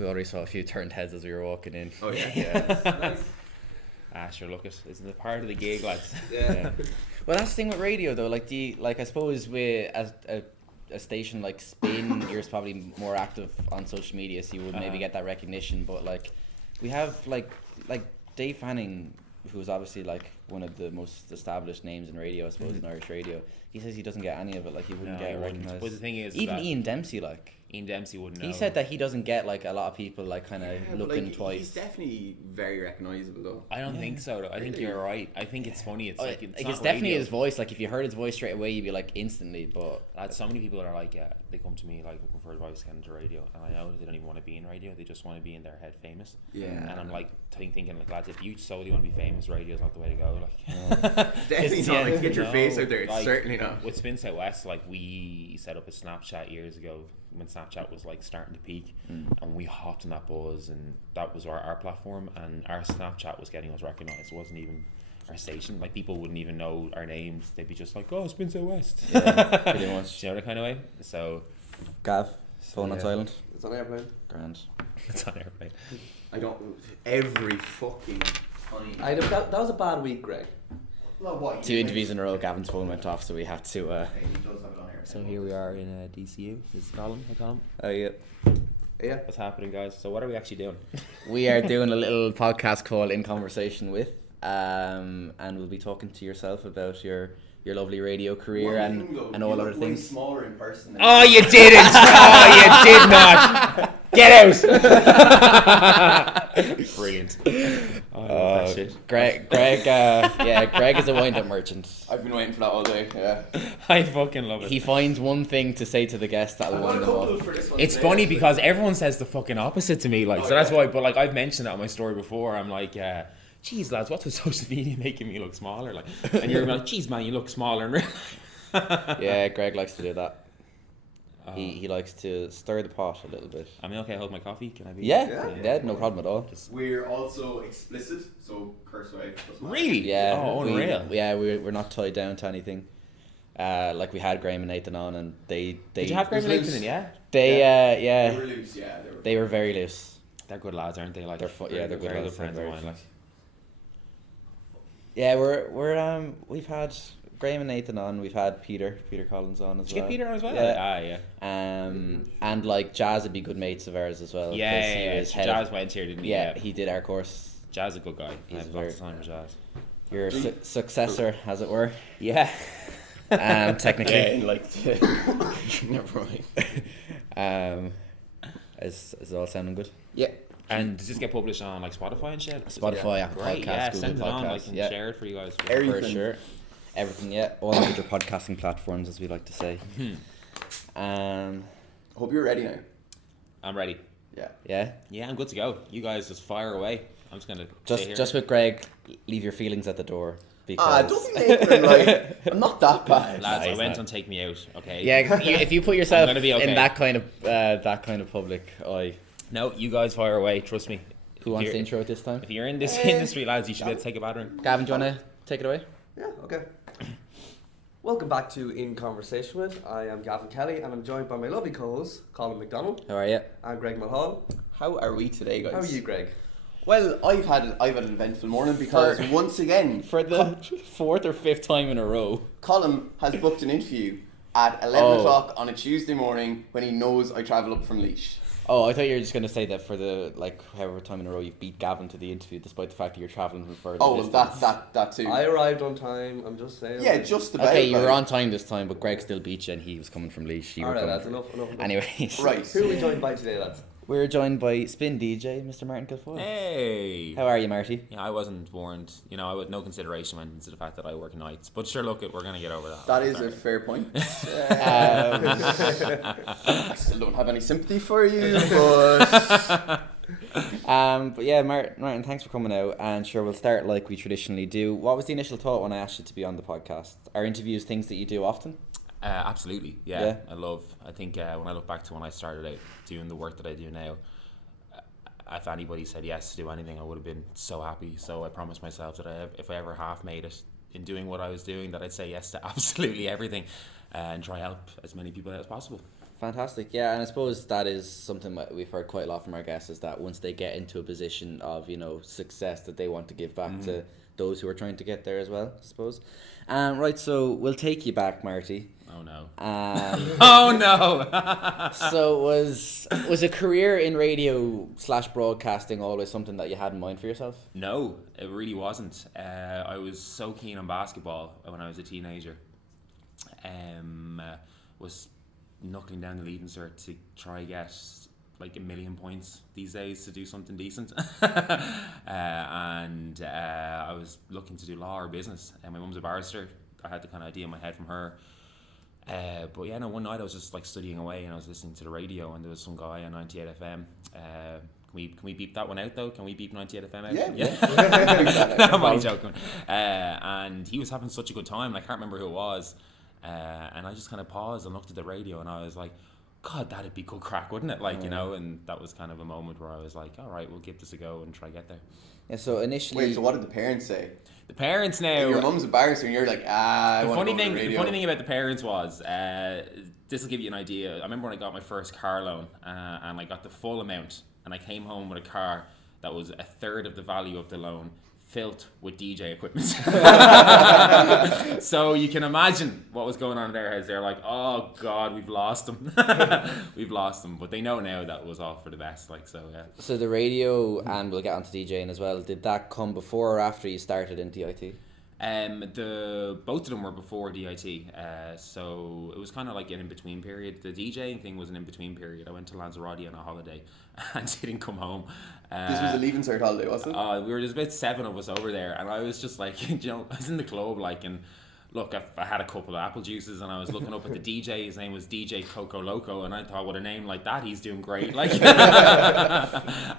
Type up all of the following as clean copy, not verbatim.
We already saw a few turned heads as we were walking in. Oh yeah. Nice. Sure, look, isn't it part of the gig, lads? Yeah. Well, that's the thing with radio though. Like I suppose with a station like Spin, you're probably more active on social media, so you would maybe get that recognition. But like, we have like Dave Fanning, who's obviously like one of the most established names in radio, I suppose, in Irish radio. He says he doesn't get any of it. Like he wouldn't get recognised. But the thing is, even Ian Dempsey, Ian Dempsey wouldn't know. He said that he doesn't get like a lot of people like kind of looking twice. He's definitely very recognisable though. I don't think so though. I think you're right. I think it's funny. It's like it's definitely his voice. Like if you heard his voice straight away, you'd be like instantly. But so many people are like, they come to me like looking for advice to get into radio, and I know they don't even want to be in radio. They just want to be in their head famous. Yeah. And I'm like thinking like, lads, if you solely want to be famous, radio's not the way to go. Like, definitely not. Like, get your face out there. It's like, certainly not. With Spin South West, like we set up a Snapchat years ago when Snapchat was like starting to peak, and we hopped on that buzz, and that was our platform, and our Snapchat was getting us recognised. It wasn't even our station. Like people wouldn't even know our names. They'd be just like, "Oh, Spin South West." Yeah, pretty much. You know, that kind of way. So, Gav, phone on silent. It's on airplane. Grand. it's on airplane. I don't. Every fucking time. That was a bad week, Greg. Well, what? 2 interviews in a row, Gavin's phone went off, so we had to. He does have it on airplane. So here we are in DCU. This is Colin. Hi, Colin. Oh yeah. Yeah. What's happening, guys? So what are we actually doing? We are doing a little podcast called In Conversation With, and we'll be talking to yourself about your lovely radio career and all other things. Smaller in person. Oh, you didn't! Oh, you did not! Get out! Brilliant. I love that shit. Greg is a wind-up merchant. I've been waiting for that all day. Yeah. I fucking love it. He finds one thing to say to the guest that'll wind them up. It's funny because everyone says the fucking opposite to me, like, so that's why. But like, I've mentioned that on my story before. I'm like, geez, lads, what's with social media making me look smaller? Like, and you're like, geez, man, you look smaller in real life. Yeah, Greg likes to do that. He likes to stir the pot a little bit. I mean, okay, hold my coffee. Can I be? Yeah, no problem at all. We're also explicit, so curse away. Really? Yeah. Oh, unreal. We're not tied down to anything. Like we had Graham and Nathan on, and they Did you have Graham and Nathan in? Yeah. They were loose. Yeah. They were very loose. They're good lads, aren't they? Like They're good very lads, good friends of very mine. Like. Yeah, we've had Graham and Nathan on. We've had Peter Collins on as Did you well. get Peter as well? Yeah. Yeah. And like Jazz would be good mates of ours as well. Yeah. Jazz went here, didn't he? Yeah, he did our course. Jazz is a good guy. I He's have lots of time for Jazz. Your successor, as it were. Yeah. Technically. Yeah, like never mind. Is it all sounding good? Yeah. And does this get published on like Spotify and shit? Spotify, Apple Great, Podcasts, yeah, Google send it on, Podcasts, like, and share it for you guys. For sure. Everything, yeah. All the major podcasting platforms, as we like to say. Hope you're ready now. I'm ready. Yeah. Yeah, I'm good to go. You guys just fire away. I'm just gonna Just with Greg, leave your feelings at the door. Because Don't be making him like I'm not that bad. Lads, Nice, I went man. on Take Me Out. Okay. Yeah, if you put yourself gonna be okay. in that kind of public eye. No, you guys fire away. Trust me. Who wants the intro at this time? If you're in this industry, lads, you should be able to take a battering. Gavin, do you want to take it away? Yeah, okay. Welcome back to In Conversation With. I am Gavin Kelly, and I'm joined by my lovely co-hosts, Colin McDonald How are you? and Greg Mulhall. How are we today, guys? How are you, Greg? Well, I've had an eventful morning because once again, For the 4th or 5th time in a row. Colin has booked an interview at 11 o'clock on a Tuesday morning when he knows I travel up from Laois. Oh, I thought you were just going to say that for the, however time in a row you've beat Gavin to the interview, despite the fact that you're travelling from further Oh, well, distance. that too. I arrived on time, I'm just saying. Yeah, just about. Okay, you were like. on time this time, but Greg still beat you and he was coming from Laois. Alright, lads, enough. Anyways. Right. Who are we joined by today, lads? We're joined by Spin DJ, Mr. Martin Guilfoyle. Hey. How are you, Marty? Yeah, I wasn't warned. You know, I with no consideration went into the fact that I work nights. But sure, look, we're gonna get over that. That is a fair point. I still don't have any sympathy for you, but But yeah, Martin, thanks for coming out. And sure, we'll start like we traditionally do. What was the initial thought when I asked you to be on the podcast? Are interviews things that you do often? Absolutely, yeah. I think when I look back to when I started out doing the work that I do now, if anybody said yes to do anything, I would have been so happy. So I promised myself that if I ever half made it in doing what I was doing, that I'd say yes to absolutely everything and try help as many people as possible. Fantastic, yeah, and I suppose that is something that we've heard quite a lot from our guests, is that once they get into a position of, success, that they want to give back to those who are trying to get there as well, I suppose. Right, so we'll take you back, Marty. Oh no. Oh no. So was a career in radio / broadcasting always something that you had in mind for yourself? No, it really wasn't. I was so keen on basketball when I was a teenager. Was knuckling down the leaving cert to try get like 1 million points these days to do something decent. And I was looking to do law or business, and my mum's a barrister. I had the kind of idea in my head from her. But yeah, no, one night I was just like studying away and I was listening to the radio, and there was some guy on 98 FM. Can we beep that one out though? Can we beep 98 FM out? Yeah. No, I'm only joking. And he was having such a good time, and I can't remember who it was. And I just kind of paused and looked at the radio, and I was like, God, that'd be good crack, wouldn't it? Like, and that was kind of a moment where I was like, all right, we'll give this a go and try get there. Yeah, so initially... Wait, so what did the parents say? The parents now... Your mum's a barrister and you're like, I want to go to radio. The funny thing about the parents was, this will give you an idea. I remember when I got my first car loan, and I got the full amount, and I came home with a car that was a third of the value of the loan, filled with DJ equipment. So you can imagine what was going on there, as they're like, oh God, we've lost them. We've lost them. But they know now that was all for the best. Like, so yeah. So the radio, and we'll get onto DJing as well, did that come before or after you started in DIT? Both of them were before DIT, so it was kind of like an in-between period. The DJing thing was an in-between period. I went to Lanzarote on a holiday and didn't come home. This was a leaving cert holiday, wasn't it? There's about 7 of us over there, and I was just like, I was in the club, like, and look, I had a couple of apple juices, and I was looking up at the DJ. His name was DJ Coco Loco, and I thought, with a name like that, he's doing great. Like,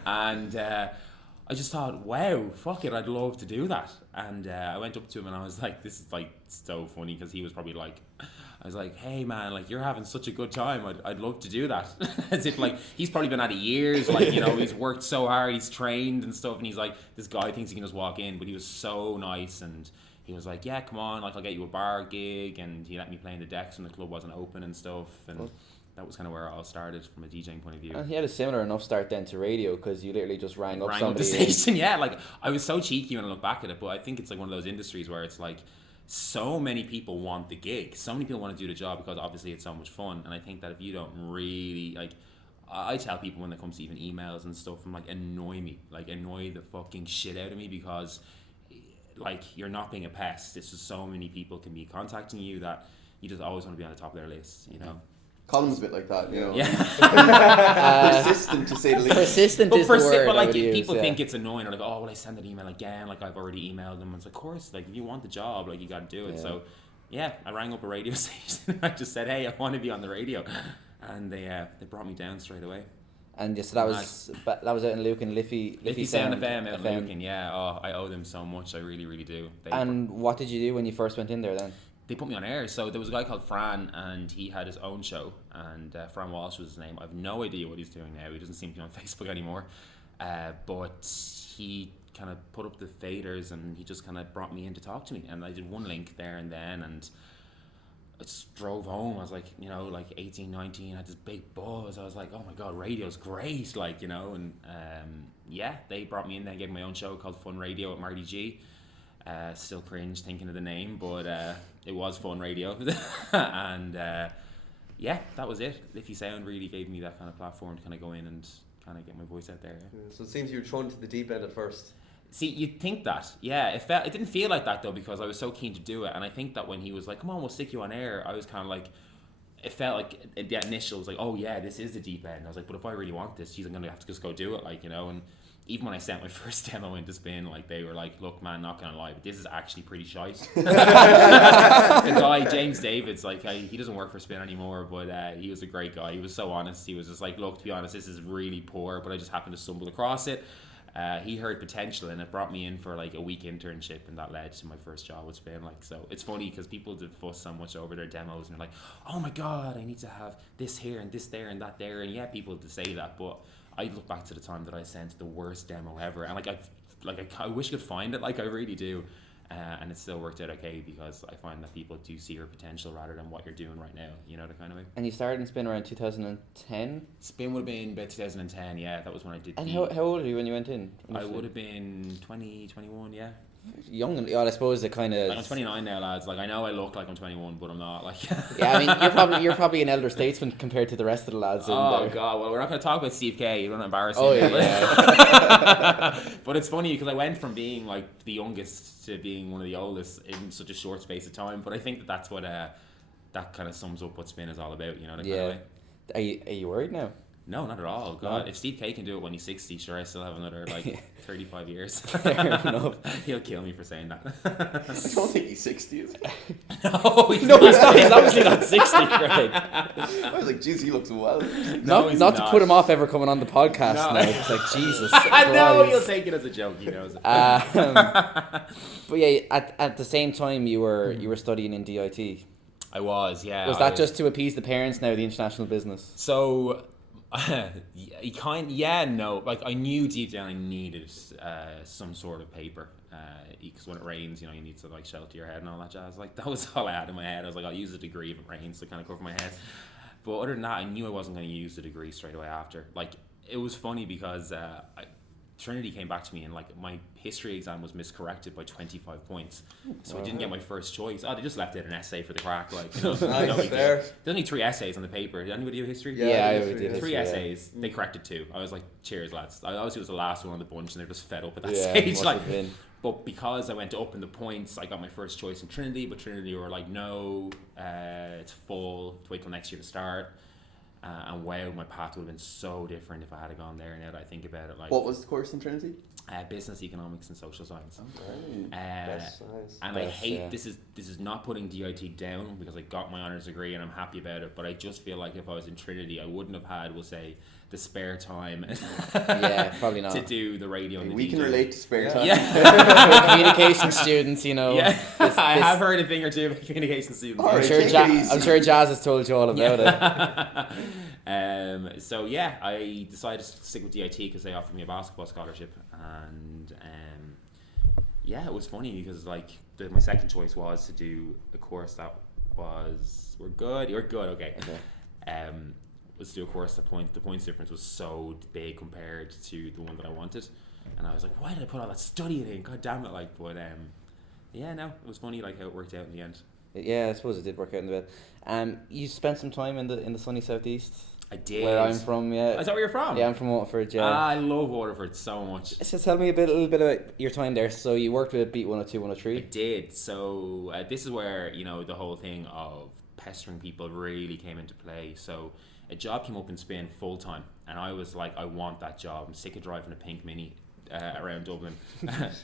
and I just thought, wow, fuck it, I'd love to do that. And I went up to him and I was like, this is like so funny, because he was probably like, I was like, hey man, like, you're having such a good time, I'd love to do that. As if like, he's probably been at it years, like, he's worked so hard, he's trained and stuff, and he's like, this guy thinks he can just walk in, but he was so nice, and he was like, yeah, come on, like, I'll get you a bar gig, and he let me play in the decks when the club wasn't open and stuff, and that was kind of where it all started from a DJing point of view. And he had a similar enough start then to radio, because you literally just rang up somebody. The station, yeah. Like, I was so cheeky when I look back at it, but I think it's like one of those industries where it's like, so many people want the gig. So many people want to do the job because obviously it's so much fun. And I think that if you don't really, like, I tell people when it comes to even emails and stuff, I'm like, annoy me. Like, annoy the fucking shit out of me, because, like, you're not being a pest. It's just so many people can be contacting you that you just always want to be on the top of their list, Colin's a bit like that, Yeah. Persistent, to say the least. Persistent is the word. But like, use, people think it's annoying. They're like, oh, will I send an email again? Like, I've already emailed them. It's like, of course, like, if you want the job, like, you got to do it. Yeah. So, yeah, I rang up a radio station. I just said, hey, I want to be on the radio, and they brought me down straight away. And yes, so that was out in Lucan, Liffey Sound FM out in Lucan. Yeah. Oh, I owe them so much. I really, really do. And what did you do when you first went in there then? They put me on air. So there was a guy called Fran, and he had his own show, and Fran Walsh was his name. I have no idea what he's doing now. He doesn't seem to be on Facebook anymore, but he kind of put up the faders, and he just kind of brought me in to talk to me, and I did one link there and then, and I just drove home. I was like, like 18, 19, had this big buzz. I was like, oh my God, radio's great, like, and yeah, they brought me in there, gave me my own show called Fun Radio at Marty G. Still cringe thinking of the name, but it was Fun Radio. And yeah, that was it. Liffey Sound really gave me that kind of platform to kind of go in and kind of get my voice out there. Yeah. So it seems you were thrown to the deep end at first. See, you'd think that. Yeah, it didn't feel like that though, because I was so keen to do it. And I think that when he was like, come on, we'll stick you on air, I was kind of like, it felt like the initial was like, oh yeah, this is the deep end. I was like, but if I really want this, I'm going to have to just go do it, like, and even when I sent my first demo into Spin, like, they were like, look man, not gonna lie, but this is actually pretty shite. The guy, James Davids, like, he doesn't work for Spin anymore, but he was a great guy. He was so honest. He was just like, look, to be honest, this is really poor, but I just happened to stumble across it. He heard potential, and it brought me in for like a week internship, and that led to my first job with Spin. Like, so it's funny because people did fuss so much over their demos, and they're like, oh my God, I need to have this here and this there and that there, and yeah, people did say that, but I look back to the time that I sent the worst demo ever, and I wish I could find it, like, I really do. And it still worked out okay because I find that people do see your potential rather than what you're doing right now, you know, the kind of way. And you started in spin around 2010? Spin would have been about 2010, yeah, that was when I did. And how old were you when you went in? I would have been 20, 21, yeah. Young, and I suppose it kind of. Like I'm 29 now, lads. Like I know I look like I'm 21, but I'm not. Like. Yeah, I mean you're probably an elder statesman compared to the rest of the lads. Oh in there. God! Well, we're not going to talk about Steve K. You don't embarrass him. Oh yeah. But it's funny because I went from being like the youngest to being one of the oldest in such a short space of time. But I think that's what that kind of sums up what spin is all about. You know. That kind of way. Are you worried now? No, not at all. God, No. if Steve K can do it when he's 60, sure, I still have another like 35 years. Fair enough. He'll kill me for saying that. I don't think he's 60, is he? No, he's No, not. he's obviously not 60, Craig. I was like, jeez, he looks well. Not to put him off ever coming on the podcast No. now. It's like, Jesus I know Christ. he'll take it as a joke. He knows it. But yeah, at the same time you were studying in DIT. I was, yeah. Was that just to appease the parents now, the international business? So? No. Like I knew deep down I needed some sort of paper because when it rains, you know, you need to like shelter your head and all that jazz. Like that was all I had in my head. I was like, I'll use a degree if it rains to kind of cover my head. But other than that, I knew I wasn't going to use the degree straight away after. Like it was funny because Trinity came back to me and like my history exam was miscorrected by 25 points, so I didn't get my first choice. They just left out an essay for the crack. Like, no big deal. There's only 3 essays on the paper. Did anybody do history? Yeah, I did did. 3 yeah. essays. They corrected 2. I was like, cheers, lads. I obviously was the last one on the bunch, and they're just fed up at that stage. must Like, have been. but because I went up in the points, I got my first choice in Trinity. But Trinity were like, no, it's full. Wait till next year to start. And wow, my path would have been so different if I had gone there. Now that I think about it, like What was the course in Trinity? business, economics, and social science. Okay. That's nice. And I Best, hate yeah. this is not putting DIT down because I got my honours degree and I'm happy about it. But I just feel like if I was in Trinity, I wouldn't have had, we'll say, the spare time. Yeah, probably not. to do the radio. And the We can DJing. relate to spare time. Yeah. Communication students, you know. Yeah, this- I this- have heard a thing or two about communication students. Alright, I'm sure, take it easy. I'm sure Jazz has told you all about it. So yeah, I decided to stick with DIT because they offered me a basketball scholarship, and yeah, it was funny because like my second choice was to do a course that was you're good, okay. Was to do a course the points difference was so big compared to the one that I wanted, and I was like, why did I put all that studying in? God damn it! Like, but yeah, no, it was funny like how it worked out in the end. Yeah, I suppose it did work out in the bed. You spent some time in the sunny southeast. I did. Where I'm from, yeah. Is that where you're from? Yeah, I'm from Waterford, yeah. I love Waterford so much. So tell me a little bit about your time there. So you worked with Beat 102, I 103. did. So this is where, you know, the whole thing of pestering people really came into play. So a job came up in Spain full time, and I was like, I want that job. I'm sick of driving a pink Mini around Dublin.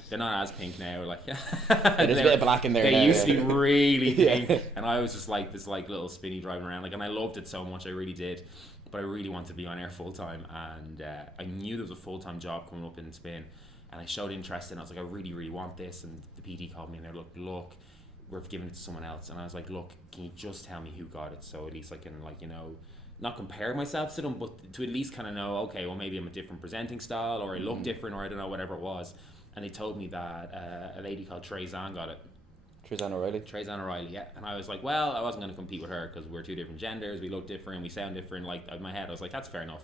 They're not as pink now. Like There's a bit of black in there. They now, used to yeah. be really pink, Yeah. and I was just like this like little spinny driving around. Like, and I loved it so much. I really did. But I really wanted to be on air full time, and I knew there was a full time job coming up in Spain, and I showed interest in it. I was like, I really, really want this, and the PD called me and they're like, look, we're giving it to someone else, and I was like, look, can you just tell me who got it, so at least I can, like, you know, not compare myself to them, but to at least kind of know, okay, well maybe I'm a different presenting style, or I look different, or I don't know, whatever it was. And they told me that a lady called Treyzan got it. Treyzan O'Reilly. Treyzan O'Reilly, yeah. And I was like, well, I wasn't going to compete with her because we're 2 different genders, we look different, we sound different. Like, in my head, I was like, that's fair enough.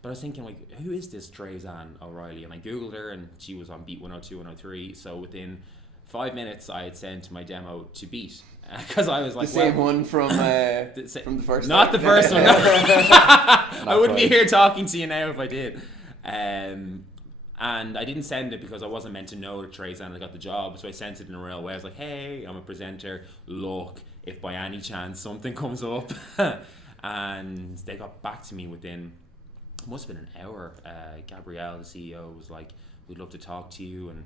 But I was thinking, like, who is this Treyzan O'Reilly? And I Googled her, and she was on Beat 102, 103. So within 5 minutes, I had sent my demo to Beat. Because I was like, The same well, one from the first not time. the first one. No. I wouldn't be quite. here talking to you now if I did. And I didn't send it because I wasn't meant to know that Treyzan had got the job. So I sent it in a real way. I was like, hey, I'm a presenter. Look, if by any chance something comes up. And they got back to me within, must have been an hour. Gabrielle, the CEO, was like, we'd love to talk to you. And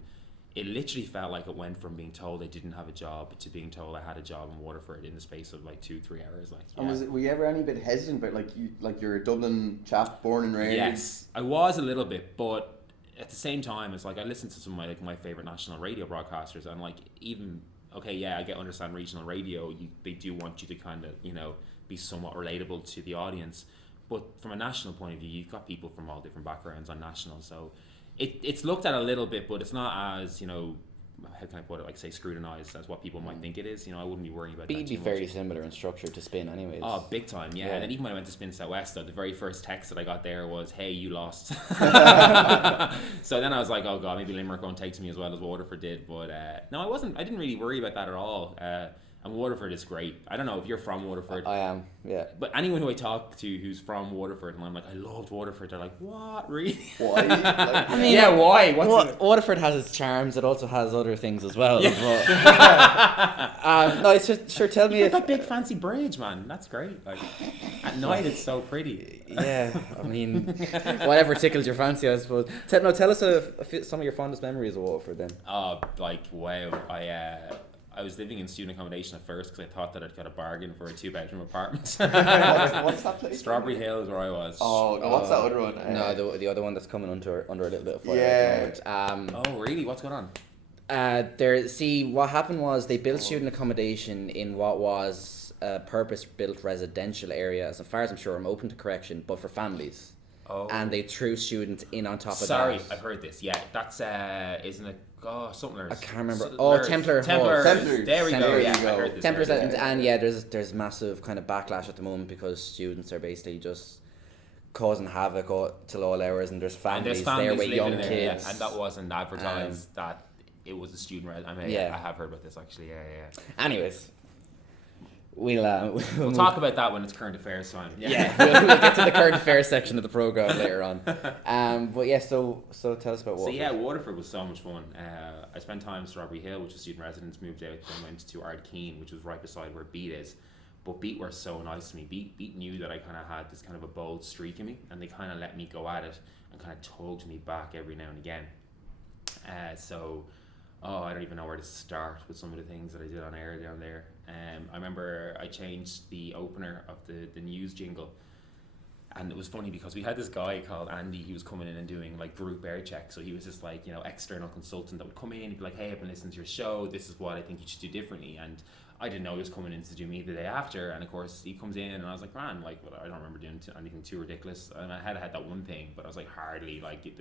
it literally felt like it went from being told I didn't have a job to being told I had a job in Waterford in the space of like 2-3 hours. Like, And were you ever any bit hesitant about you're a Dublin chap born and raised? Yes, I was a little bit, but at the same time, it's like I listened to some of my favorite national radio broadcasters, and like even okay, yeah, I understand regional radio. They do want you to kind of, you know, be somewhat relatable to the audience, but from a national point of view, you've got people from all different backgrounds on national, so it's looked at a little bit, but it's not as, you know, how can I put it, like say scrutinized as what people might think it is. You know, I wouldn't be worrying about Beat that would be too fairly much. similar in structure to Spin anyways. Oh, big time, yeah. And then even when I went to Spin Southwest, though, the very first text that I got there was, "Hey, you lost." So then I was like, "Oh god, maybe Limerick won't take to me as well as Waterford did." But no, I didn't really worry about that at all. And Waterford is great. I don't know if you're from Waterford. I am, yeah. But anyone who I talk to who's from Waterford, and I'm like, I loved Waterford, they're like, what, really? Why? Like, I mean, yeah, why? What's Waterford has its charms. It also has other things as well. Yeah. No, it's just, sure. Tell me if that big fancy bridge, man. That's great. Like at night, it's so pretty. Yeah, I mean, whatever tickles your fancy, I suppose. Tell us some of your fondest memories of Waterford, then. Oh, like wow! I was living in student accommodation at first because I thought that I'd got a bargain for a 2-bedroom apartment. what's that place? Strawberry Hill is where I was. Oh, no, what's that other one? No, the other one that's coming under a little bit of fire. Yeah. At the moment. Oh, really? What's going on? What happened was they built student accommodation in what was a purpose-built residential area. As far as I'm sure, I'm open to correction, but for families. Oh. And they threw students in on top of that. Sorry, I've heard this. Yeah, that's isn't it? Oh, something. I can't remember. Templars. Templar. Templars. Templars. There we go. Templars. Yeah, There you I go. heard this. Templars, yeah. and yeah, there's massive kind of backlash at the moment because students are basically just causing havoc till all hours, and there's And families, there's families there with living young there, kids. yeah, and that wasn't advertised that it was a student I mean, Yeah. I have heard about this actually. Yeah. Anyways, we'll We'll talk about that when it's current affairs time. Yeah, we'll get to the current affairs section of the program later on. But yeah, so tell us about So Waterford. yeah, Waterford was so much fun. I spent time in Strawberry Hill, which was student residence, moved out, then went to Ardkeen, which was right beside where Beat is. But Beat were so nice to me. Beat knew that I kind of had this kind of a bold streak in me, and they kind of let me go at it and kind of tugged me back every now and again. I don't even know where to start with some of the things that I did on air down there. I remember I changed the opener of the news jingle. And it was funny because we had this guy called Andy. He was coming in and doing like group air checks. So he was just like, external consultant that would come in. He'd be like, "Hey, I've been listening to your show. This is what I think you should do differently." And I didn't know he was coming in to do me the day after. And of course, he comes in and I was like, "Man, like, well, I don't remember doing anything too ridiculous." And I had that one thing, but I was like, hardly like the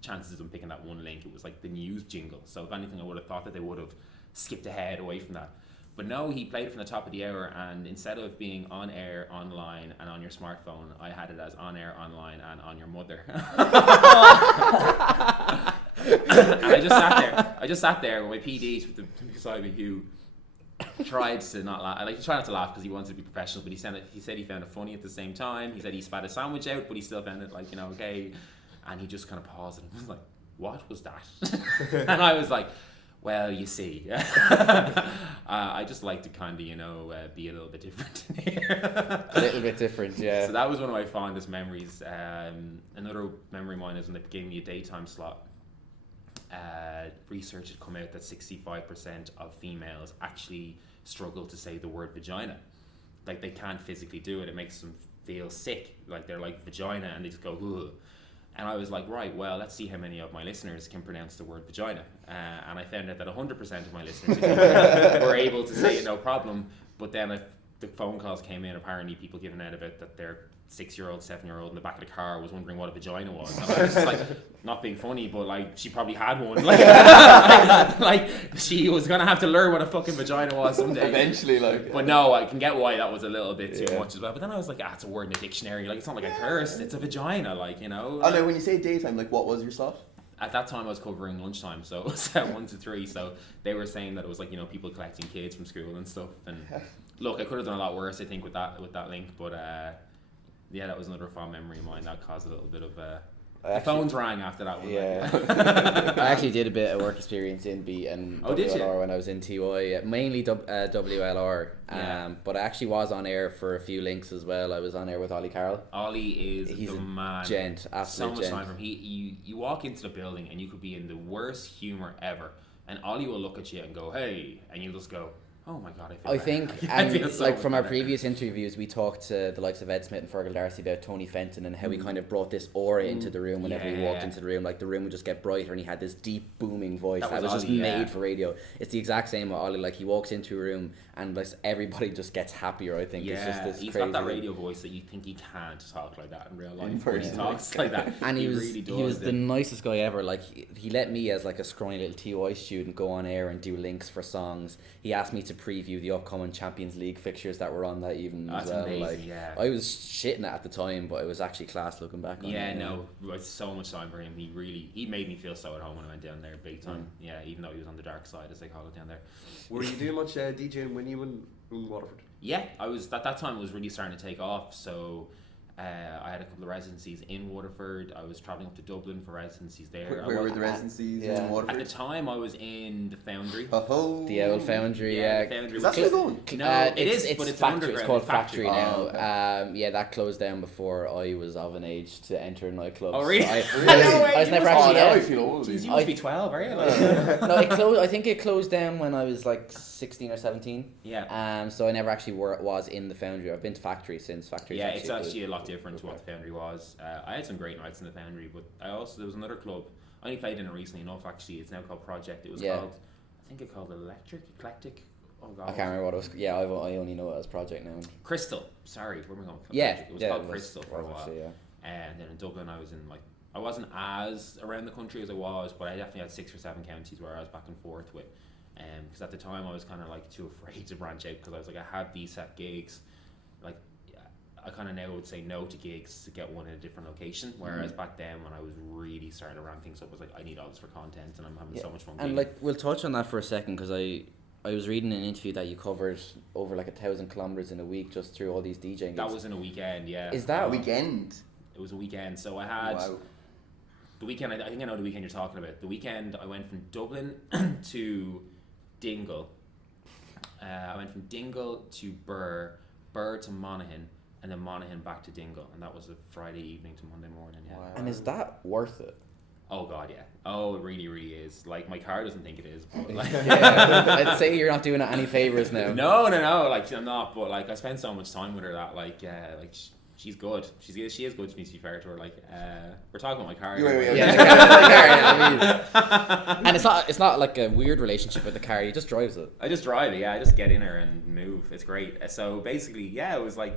chances of them picking that one link. It was like the news jingle. So if anything, I would have thought that they would have skipped ahead away from that. But no, he played it from the top of the hour, and instead of being on air, online, and on your smartphone, I had it as on air, online, and on your mother. And I just sat there with my PDs beside me, who tried to not laugh. He tried not to laugh because he wanted to be professional, but he said he found it funny at the same time. He said he spat a sandwich out, but he still found it okay. And he just kind of paused and was like, "What was that?" And I was like, "Well, you see, I just like to kind of, be a little bit different here." A little bit different, yeah. So that was one of my fondest memories. Another memory of mine is when they gave me a daytime slot. Research had come out that 65% of females actually struggle to say the word vagina. Like, they can't physically do it. It makes them feel sick. Like, they're like, vagina, and they just go, ugh. And I was like, right, well, let's see how many of my listeners can pronounce the word vagina. And I found out that 100% of my listeners were able to say it no problem. But then the phone calls came in, apparently people giving out about that their 6-year-old, 7-year-old in the back of the car was wondering what a vagina was. And I was just like, not being funny, but like, she probably had one. Like she was going to have to learn what a fucking vagina was someday. Eventually, But no, I can get why that was a little bit too much as well. But then I was like, it's a word in the dictionary. Like, it's not like I cursed, it's a vagina, Oh no, when you say daytime, like, what was your slot? At that time I was covering lunchtime, so it was at 1 to 3, so they were saying that it was like, people collecting kids from school and stuff. And look, I could have done a lot worse, I think, with that link, but yeah, that was another fond memory of mine that caused a little bit of the phones rang after that one. Yeah. I actually did a bit of work experience in Beat and did you? WLR when I was in TY, mainly WLR. But I actually was on air for a few links as well. I was on air with Ollie Carroll. Ollie is He's the a man. gent, absolute so much gent. time from you walk into the building and you could be in the worst humour ever, and Ollie will look at you and go, "Hey," and you'll just go, Oh my god, I feel I bad. think, I and feel so like much from our better. previous interviews, we talked to the likes of Ed Smith and Fergal Darcy about Tony Fenton and how he kind of brought this aura into the room whenever he walked Yeah. into the room. Like the room would just get brighter, and he had this deep booming voice That that was was just Ollie, made yeah. for radio. It's the exact same with Ollie. Like he walks into a room and like everybody just gets happier. I think it's just Yeah, this he's crazy. got that radio voice that you think he can't talk like that in real life. In But he person. talks like that, And he was really does. he was the it. nicest guy ever. Like he let me as like a scrawny little TOI student go on air and do links for songs. He asked me to preview the upcoming Champions League fixtures that were on that evening That's as well. amazing, Like yeah. I was shitting it at the time, but it was actually class looking back on Yeah, it. no, it was so much time for him. He made me feel so at home when I went down there, big time. Yeah, even though he was on the dark side, as they call it down there. Were you doing much DJing when you were in Waterford? Yeah, I was at that time. It was really starting to take off. So I had a couple of residencies in Waterford. I was traveling up to Dublin for residencies there. Where were the residencies yeah. in At Waterford? the time, I was in the Foundry. Oh, The Owl Foundry, The Foundry. Is that which still going? No, it is, it's but it's factory. It's underground. called It's Factory factory. now. Oh, okay. Yeah, that closed down before I was of an age to enter nightclubs. Oh, really? So I Really? was never You Oh, actually. now I Yeah. feel old. Jeez, you I- must be 12, are you? Like, No, it closed. I think it closed down when I was like 16 or 17. yeah. So I never actually was in the Foundry. I've been to Factory since Factory. Yeah, it's actually a lot different to what the Foundry was. I had some great nights in the Foundry, but there was another club. I only played in it recently enough. Actually, it's now called Project. It was Yeah. called, I think it called Eclectic. Oh god, I can't remember what it was. Yeah, I only know it as Project now. Crystal. Sorry, where am I going? Yeah, It was yeah, called it was Crystal for a while. actually, yeah. And then in Dublin, I was in I wasn't as around the country as I was, but I definitely had 6 or 7 counties where I was back and forth with. Because at the time I was kind of like too afraid to branch out because I was like, I have these set gigs. Like, I kind of now would say no to gigs to get one in a different location. Whereas back then when I was really starting to ramp things up, I was like, I need all this for content and I'm having so much fun. And gigging. like we'll touch on that for a second because I was reading an interview that you covered over like 1,000 kilometers in a week just through all these DJing gigs. that was in a weekend, yeah. Is that A weekend. It was a weekend. So I had Wow. the weekend. I think I know the weekend you're talking about. The weekend I went from Dublin to Dingle. I went from Dingle to Burr to Monaghan, and then Monaghan back to Dingle, and that was a Friday evening to Monday morning. Yeah. Wow. And is that worth it? Oh god, yeah. Oh, it really, really is. Like my car doesn't think it is, but like. Yeah, I'd say you're not doing it any favors now. No. Like I'm not, but like I spend so much time with her that she's good. She is good to me. To be fair to her, like we're talking about my car. Wait. Yeah, the car, I mean, and it's not like a weird relationship with the car. He just drives it. I just drive it, yeah. I just get in her and move. It's great. So basically, yeah, it was like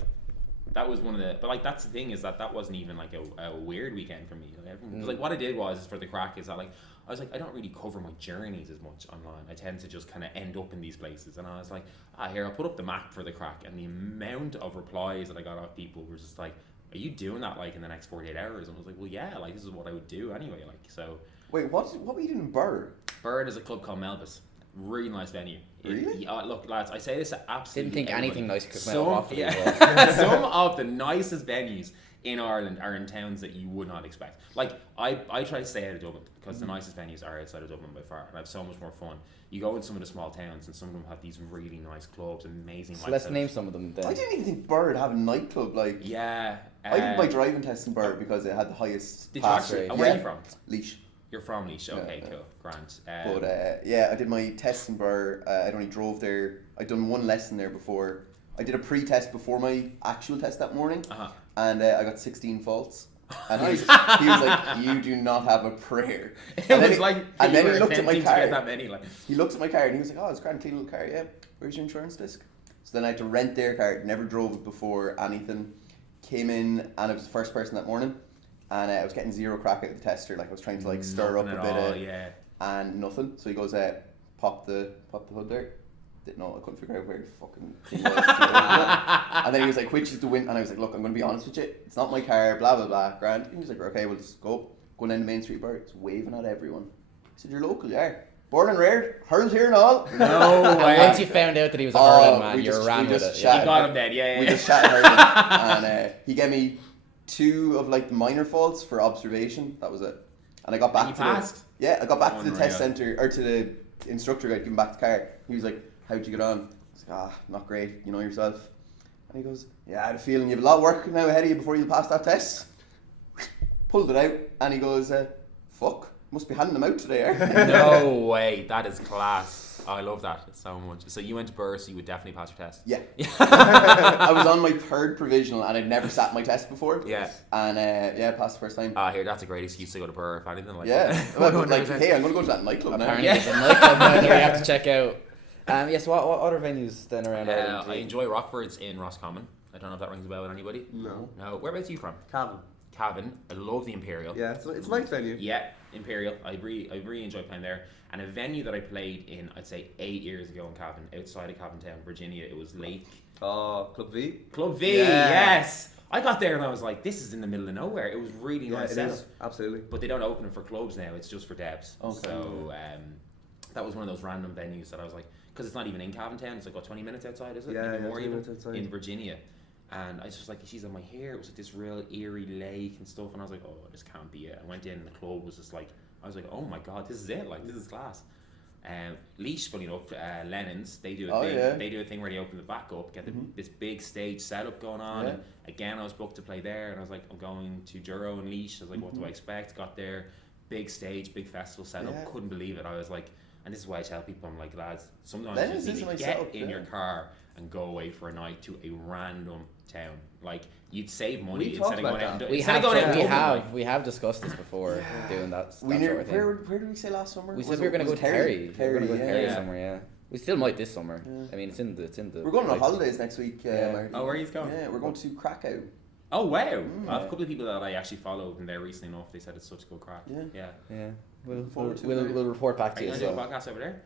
that was one of the. But like that's the thing is that wasn't even like a weird weekend for me. Like what I did was for the crack is that like I was like I don't really cover my journeys as much online. I tend to just kind of end up in these places, and I was like, here I'll put up the map for the crack, and the amount of replies that I got off people were just like, are you doing that like in the next 48 hours? And I was like, well, yeah, like this is what I would do anyway. Like so. Wait, what were you doing in Burr? Bird is a club called Melvis. Really nice venue. Really? Look, lads, I say this to absolutely Didn't think everybody. anything nice could Some, smell off. yeah, some of the nicest venues in Ireland are in towns that you would not expect. Like I try to stay out of Dublin because the nicest venues are outside of Dublin by far, and I have so much more fun. You go in some of the small towns, and some of them have these really nice clubs, amazing. So let's light name setups. some of them then. I didn't even think Burr would have a nightclub. Like, Yeah. I did my driving test in Burr because it had the highest Did you pass actually? rate. And where are Yeah. you from? Leash. You're from Leash. Okay, Yeah. cool, grand. But yeah, I did my test in Burr. I'd only drove there. I'd done one lesson there before. I did a pre-test before my actual test that morning, and I got 16 faults. And he was like, "You do not have a prayer." It And then was he- like and you then he were looked at my attempting to get car. that many, like. He looked at my car and he was like, "Oh, it's a grand, clean little car. Yeah, where's your insurance disc?" So then I had to rent their car. Never drove it before. Anything. Came in and I was the first person that morning, and I was getting zero crack at the tester. Like I was trying to like stir up a Nothing bit at all, of, yeah. and nothing. So he goes, pop the hood there. Didn't know. I couldn't figure out where the fucking thing was. And then he was like, "Which is the win?" And I was like, "Look, I'm going to be honest with you. It's not my car. Blah blah blah. Grand." And he was like, "Okay, we'll just go. Going down the main street bar. It's waving at everyone." I said, "You're local, yeah. Born and reared, hurled here and all." No And way. once you found out that he was a hurling man, we you just- ran we with just it. chatted. You got him dead, yeah. We just chatted hurling, and he gave me 2 of like the minor faults for observation. That was it. And I got back You to passed? I got back to the Unreal. test center or to the instructor. I'd give him back the car. He was like, "How'd you get on?" I was like, "Not great. You know yourself." And he goes, "Yeah, I had a feeling you have a lot of work now ahead of you before you pass that test." Pulled it out, and he goes, "Fuck, must be handing them out today." No way, that is class. Oh, I love that so much. So you went to Burr, so you would definitely pass your test. Yeah. I was on my 3rd provisional and I'd never sat my test before. Yeah. And passed the first time. Here, that's a great excuse to go to Burr, if anything. Like Yeah. that. Well, like, hey, I'm going to go to that nightclub now. Apparently there's a nightclub now that you have to check out. Yes, what other venues then around Ireland? I enjoy Rockford's in Roscommon. I don't know if that rings a bell with anybody. No. No. Whereabouts are you from? Cavan. Cavan. I love the Imperial. Yeah, it's a nice venue. Yeah, Imperial. I really enjoy playing there. And a venue that I played in, I'd say 8 years ago in Cavan, outside of Cavan Town, Virginia. It was Lake. Oh, Club V. Club V. Yeah. Yes. I got there and I was like, this is in the middle of nowhere. It was really nice it setup. is. Absolutely. But they don't open it for clubs now. It's just for Debs. Okay. So that was one of those random venues that I was like, because it's not even in Cavan Town. It's like 20 minutes outside, is it? Yeah, Even more 20 even minutes outside. in Virginia. And I was just like, she's on my hair. It was like this real eerie lake and stuff. And I was like, oh, this can't be it. I went in and the club was just like, I was like, oh my God, this is it. Like, this is class. Leash, funny enough, Lennon's, they do a thing. Yeah. They do a thing where they open the back up, get this big stage setup going on. Yeah. And again, I was booked to play there, and I was like, I'm going to Duro and Leash. I was like, what do I expect? Got there, big stage, big festival setup. Yeah. Couldn't believe it. I was like, and this is why I tell people, I'm like, lads, sometimes Lennon's you is just a need to nice get setup, in yeah. your car and go away for a night to a random town. Like, you'd save money We've instead talked of going about out. that. We instead have, of going out and Dublin, like, we have discussed this before, doing that We sort knew, of thing. where did we say last summer? We Was said we were it- going to go was to Terry. We were going to go to Terry Yeah. somewhere, yeah. We still might this summer. Yeah. I mean, it's in the. We're going on like- holidays next week, Yeah. Marty. Oh, where are you going? Yeah, we're going to Krakow. Oh wow! I have yeah. a couple of people that I actually followed and there recently enough. They said it's such a good crack. Yeah. Yeah, we'll forward to we'll, it. we'll report back Are to you you. going to do a So. podcast over there?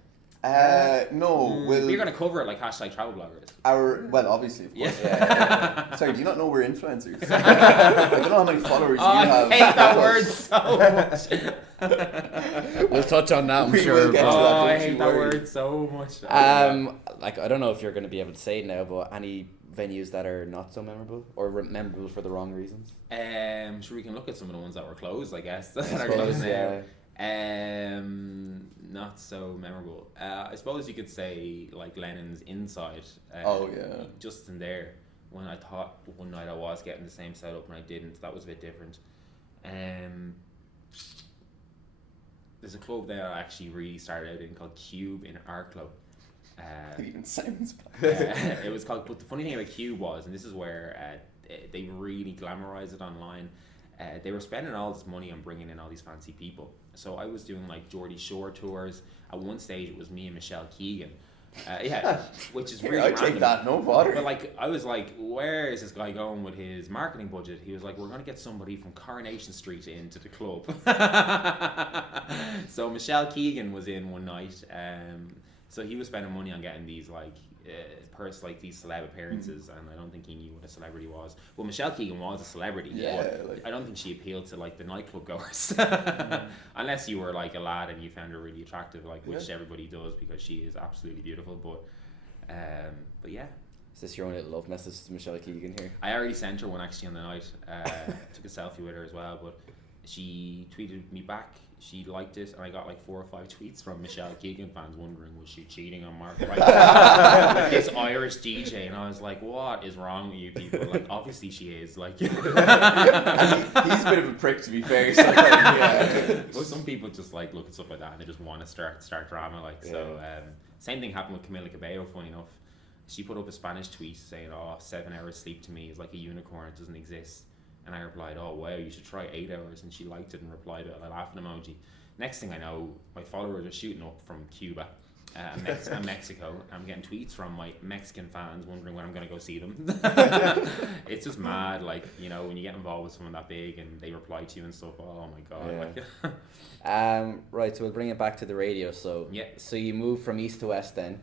No, But you're going to cover it like hashtag travel bloggers. well, obviously, of course. Yeah. Yeah. Sorry, do you not know we're influencers? I don't know how many followers you have. I hate that word so much. We'll touch on that, I'm We sure. will get to but- that. I don't hate you that worry. word so much. Like I don't know if you're going to be able to say it now, but any venues that are not so memorable or memorable for the wrong reasons. Sure, we can look at some of the ones that were closed, I guess. I That are suppose, closed now. yeah. Not so memorable. I suppose you could say like Lennon's Inside. Oh, yeah. Just in there, when I thought one night I was getting the same setup and I didn't. That was a bit different. There's a club there I actually really started out in called Cube in our club. It even sounds bad. It was called. But the funny thing about Cube was, and this is where they really glamorized it online. They were spending all this money on bringing in all these fancy people. So I was doing like Geordie Shore tours. At one stage, it was me and Michelle Keegan. Which is Here, really I random. take that, no bother. But like, I was like, where is this guy going with his marketing budget? He was like, we're going to get somebody from Coronation Street into the club. So Michelle Keegan was in one night. So he was spending money on getting these like these celeb appearances, and I don't think he knew what a celebrity was. Well, Michelle Keegan was a celebrity. Yeah, but like- I don't think she appealed to like the nightclub goers, unless you were like a lad and you found her really attractive, like which everybody does because she is absolutely beautiful. But yeah. Is this your own little love message to Michelle Keegan here? I already sent her one actually on the night. Took a selfie with her as well, but she tweeted me back. She liked it, and I got like 4 or 5 tweets from Michelle Keegan fans wondering, was she cheating on Mark? Like this Irish DJ, and I was like, what is wrong with you people? Like, obviously she is. Like, He's a bit of a prick, to be fair. So, yeah. well, some people just like look at stuff like that and they just want to start drama. Like, so same thing happened with Camila Cabello. Funny enough, she put up a Spanish tweet saying, "Oh, 7 hours sleep to me is like a unicorn; it doesn't exist." And I replied, "Oh wow, you should try 8 hours." And she liked it and replied with a laughing emoji. Next thing I know, my followers are shooting up from Cuba and Mexico. I'm getting tweets from my Mexican fans wondering when I'm going to go see them. It's just mad, like, you know, when you get involved with someone that big and they reply to you and stuff. Oh my god! Yeah. Right, so we'll bring it back to the radio. So Yeah. So you moved from east to west then.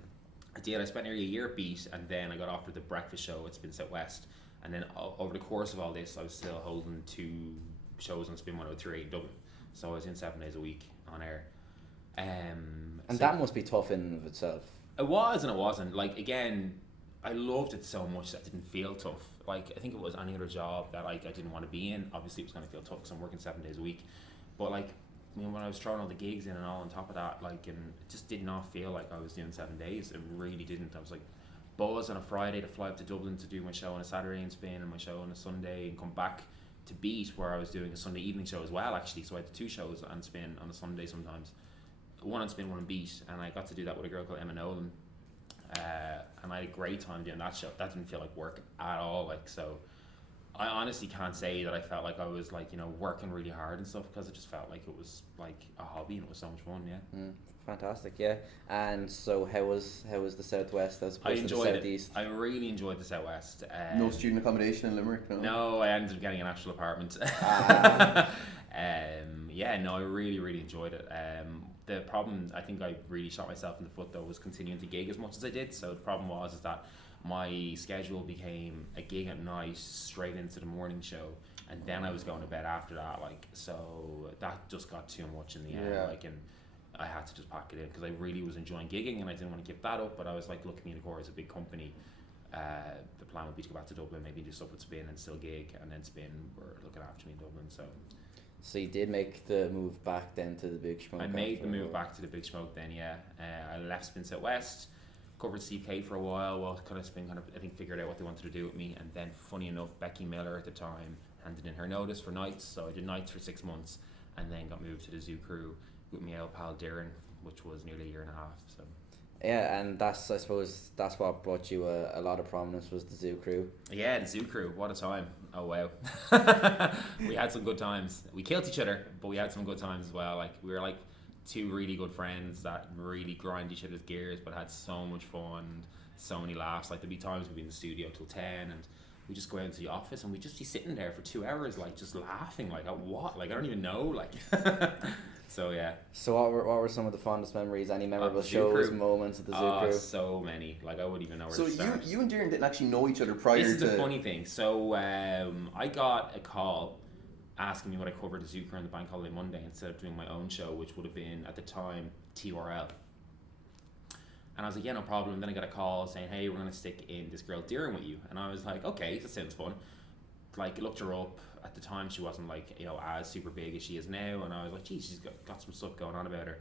I did. I spent nearly a year at Beat, and then I got offered the breakfast show at Spin Set West. And then over the course of all this, I was still holding 2 shows on Spin 103 in Dublin. So I was in 7 days a week on air. And So that must be tough in and of itself. it was and it wasn't. Like, again, I loved it so much that it didn't feel tough. Like, I think it was any other job that like I didn't want to be in. Obviously, it was going to feel tough because I'm working 7 days a week. But like, I mean, when I was throwing all the gigs in and all on top of that, like, and it just did not feel like I was doing 7 days. It really didn't. I was like, buzz on a Friday to fly up to Dublin to do my show on a Saturday in Spain and my show on a Sunday, and come back to Beat where I was doing a Sunday evening show as well, actually. So I had 2 shows on Spin on a Sunday sometimes. one on spin, one on beat, and I got to do that with a girl called Emma Nolan. And I had a great time doing that show. That didn't feel like work at all. Like, so I honestly can't say that I felt like I was like, you know, working really hard and stuff, because it just felt like it was like a hobby and it was so much fun. Yeah. Fantastic, yeah. And so how was the Southwest as I opposed to the enjoyed Southeast? it. I really enjoyed the Southwest. No student accommodation in Limerick, no? No, I ended up getting an actual apartment. Yeah, no, I really enjoyed it. The problem, I think I really shot myself in the foot though, was continuing to gig as much as I did. So the problem is that my schedule became a gig at night straight into the morning show, and then I was going to bed after that. Like, so that just got too much in the end. Yeah. Like, and I had to just pack it in because I really was enjoying gigging and I didn't want to give that up. But I was like, look, Communicore is a big company. The plan would be to go back to Dublin, maybe do stuff with Spin and still gig, and then Spin were looking after me in Dublin. So you did make the move back then to the Big Smoke? I made the move back to the Big Smoke then, yeah. I left Spin Southwest, covered CK for a while kind of Spin I think figured out what they wanted to do with me, and then funny enough, Becky Miller at the time handed in her notice for nights, so I did nights for 6 months, and then got moved to the Zoo Crew with my old pal Darren, which was nearly a year and a half. So yeah, and I suppose that's what brought you a lot of prominence, was the Zoo Crew. Yeah, the Zoo Crew, what a time. Oh wow. We had some good times. We killed each other, but we had some good times as well. Like, we were like two really good friends that really grind each other's gears, but had so much fun, so many laughs. Like, there'd be times we'd be in the studio till 10 and we just go out into the office and we'd just be sitting there for 2 hours, like, just laughing, like, at what? Like, I don't even know, like. So yeah. So what were some of the fondest memories? Any memorable Zoo shows, Crew. moments at the Zoo Crew? So many. Like, I wouldn't even know where So to start. you and Darren didn't actually know each other prior to... This is the funny thing. So I got a call asking me would I cover the Zoo Crew on the Bank Holiday Monday instead of doing my own show, which would have been, at the time, TRL. And I was like, yeah, no problem. And then I got a call saying, hey, we're going to stick in this girl Darren with you. And I was like, okay, that sounds fun. Like, looked her up. At the time, she wasn't like, you know, as super big as she is now, and I was like, geez, she's got some stuff going on about her.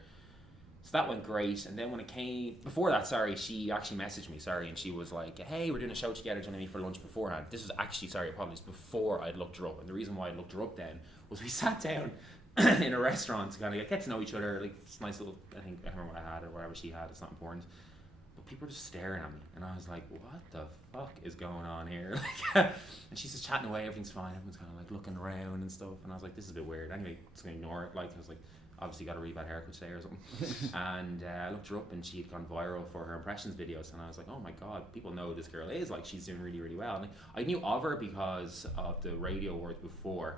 So that went great. And then when it came before that, she actually messaged me, and she was like, hey, we're doing a show together, do you want to meet for lunch beforehand? This was actually, apologies, before I'd looked her up. And the reason why I looked her up then was we sat down in a restaurant to kind of get to know each other. Like, it's nice little, I remember what I had or whatever she had, it's not important. People were just staring at me, and I was like, what the fuck is going on here? And she's just chatting away, everything's fine, everyone's kind of like looking around and stuff, and I was like, this is a bit weird. Anyway, just gonna ignore it. Like, I was like, obviously got a really bad haircut today or something. And I looked her up, and she had gone viral for her impressions videos, and I was like, oh my god, people know who this girl is, like, she's doing really well. And I knew of her because of the radio awards before.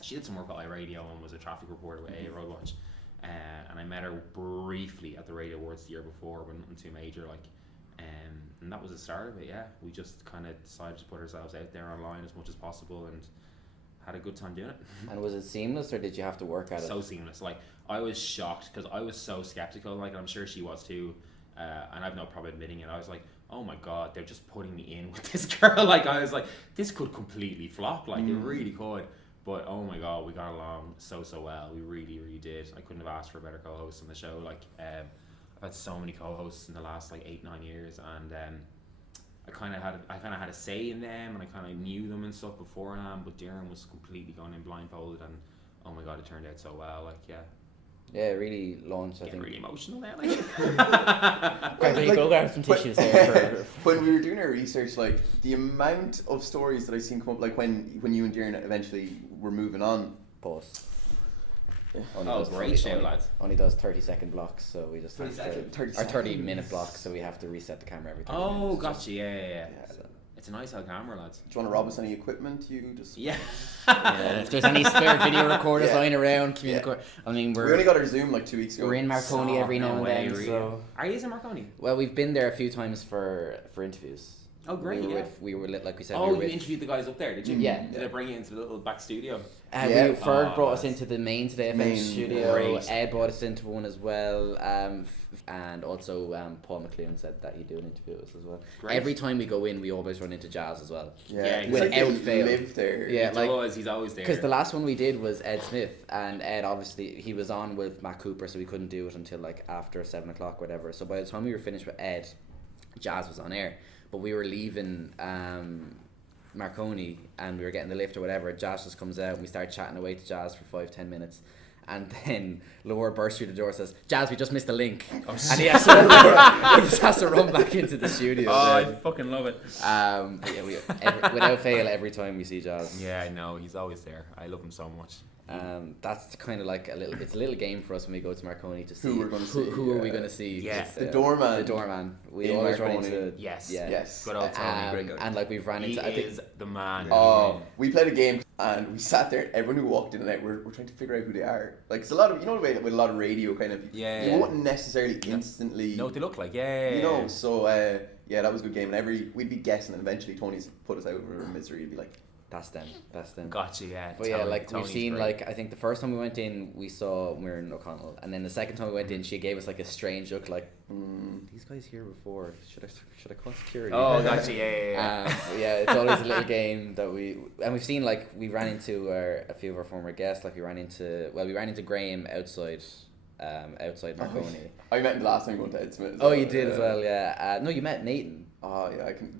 She did some work at iRadio and was a traffic reporter with AA Roadwatch. And I met her briefly at the Radio Awards the year before, but nothing too major, like, and that was the start of it. Yeah, we just kind of decided to put ourselves out there online as much as possible and had a good time doing it. And was it seamless, or did you have to work at it? So seamless. Like, I was shocked because I was so skeptical, like, and I'm sure she was too, and I've no problem admitting it. I was like, oh my god, they're just putting me in with this girl. Like, I was like, this could completely flop, like, it really could. But oh my god, we got along so well. We really did. I couldn't have asked for a better co-host on the show. Like, I've had so many co-hosts in the last like 8-9 years, and I kind of had a say in them, and I kind of knew them and stuff beforehand. But Darren was completely going in blindfolded, and oh my god, it turned out so well. Like, yeah, it really launched. I getting think really emotional now. Like, go grab some tissues there. When we were doing our research, like, the amount of stories that I seen come up, like when you and Darren eventually were moving on. Pause. Oh, great show, lads. Only does 30-second blocks, so we just 30 have to, seconds. or 30-minute blocks, so we have to reset the camera every 30 Oh, minutes. gotcha. Yeah. So. It's a nice old camera, lads. Do you want to rob us any equipment? You just... Yeah. Yeah, if there's any spare video recorders lying around, Communicore. I mean, we only got our Zoom like 2 weeks ago. We're in Marconi every now and then. Really. So. Are you in Marconi? Well, we've been there a few times for interviews. Oh, great! We were like we said. Oh, we were you with, interviewed the guys up there, did you? Yeah. Did they bring you into the little back studio? Ferg brought us into the main Today FM studio. Great. Ed brought us into one as well, and also Paul McLean said that he'd do an interview with us as well. Great. Every time we go in, we always run into Jazz as well. Yeah, it's without like fail. Live there. Yeah, He's always there. Because the last one we did was Ed Smith, and Ed obviously he was on with Matt Cooper, so we couldn't do it until like after 7 o'clock, whatever. So by the time we were finished with Ed, Jazz was on air. But we were leaving Marconi and we were getting the lift or whatever. Jazz just comes out and we start chatting away to Jazz for 5-10 minutes. And then Laura bursts through the door and says, Jazz, we just missed a link. Oh, And he just has to run back into the studio. I fucking love it. But yeah, without fail, every time we see Jazz. Yeah, I know. He's always there. I love him so much. That's kind of like it's a little game for us when we go to Marconi to see Who we're gonna see, who are we going to see. Yeah. The doorman. The doorman. We In always run Marconi. into Yes. Yeah. Yes. Good old Tony. and like we've ran He into. I think is the man. Oh, we played a game and we sat there. Everyone who walked in and out, we're trying to figure out who they are. Like it's a lot of the way that with a lot of radio kind of. Yeah. You wouldn't necessarily instantly. Know what they look like. Yeah. You know. So yeah, that was a good game. And we'd be guessing, and eventually Tony's put us out of our misery. He'd be like, that's them. Gotcha. Yeah. But yeah, like Tony's we've seen, great. like I think the first time we went in, we saw Muireann O'Connell, and then the second time we went in, she gave us like a strange look, like these guys here before. Should I call security? Oh, gotcha. Yeah. But yeah, it's always a little game that we've seen. Like we ran into a few of our former guests. Like we ran into Graham outside Marconi. I met him the last time we went to Ed Smith. Oh, you did as well, yeah. No, you met Nathan. Oh yeah, I can.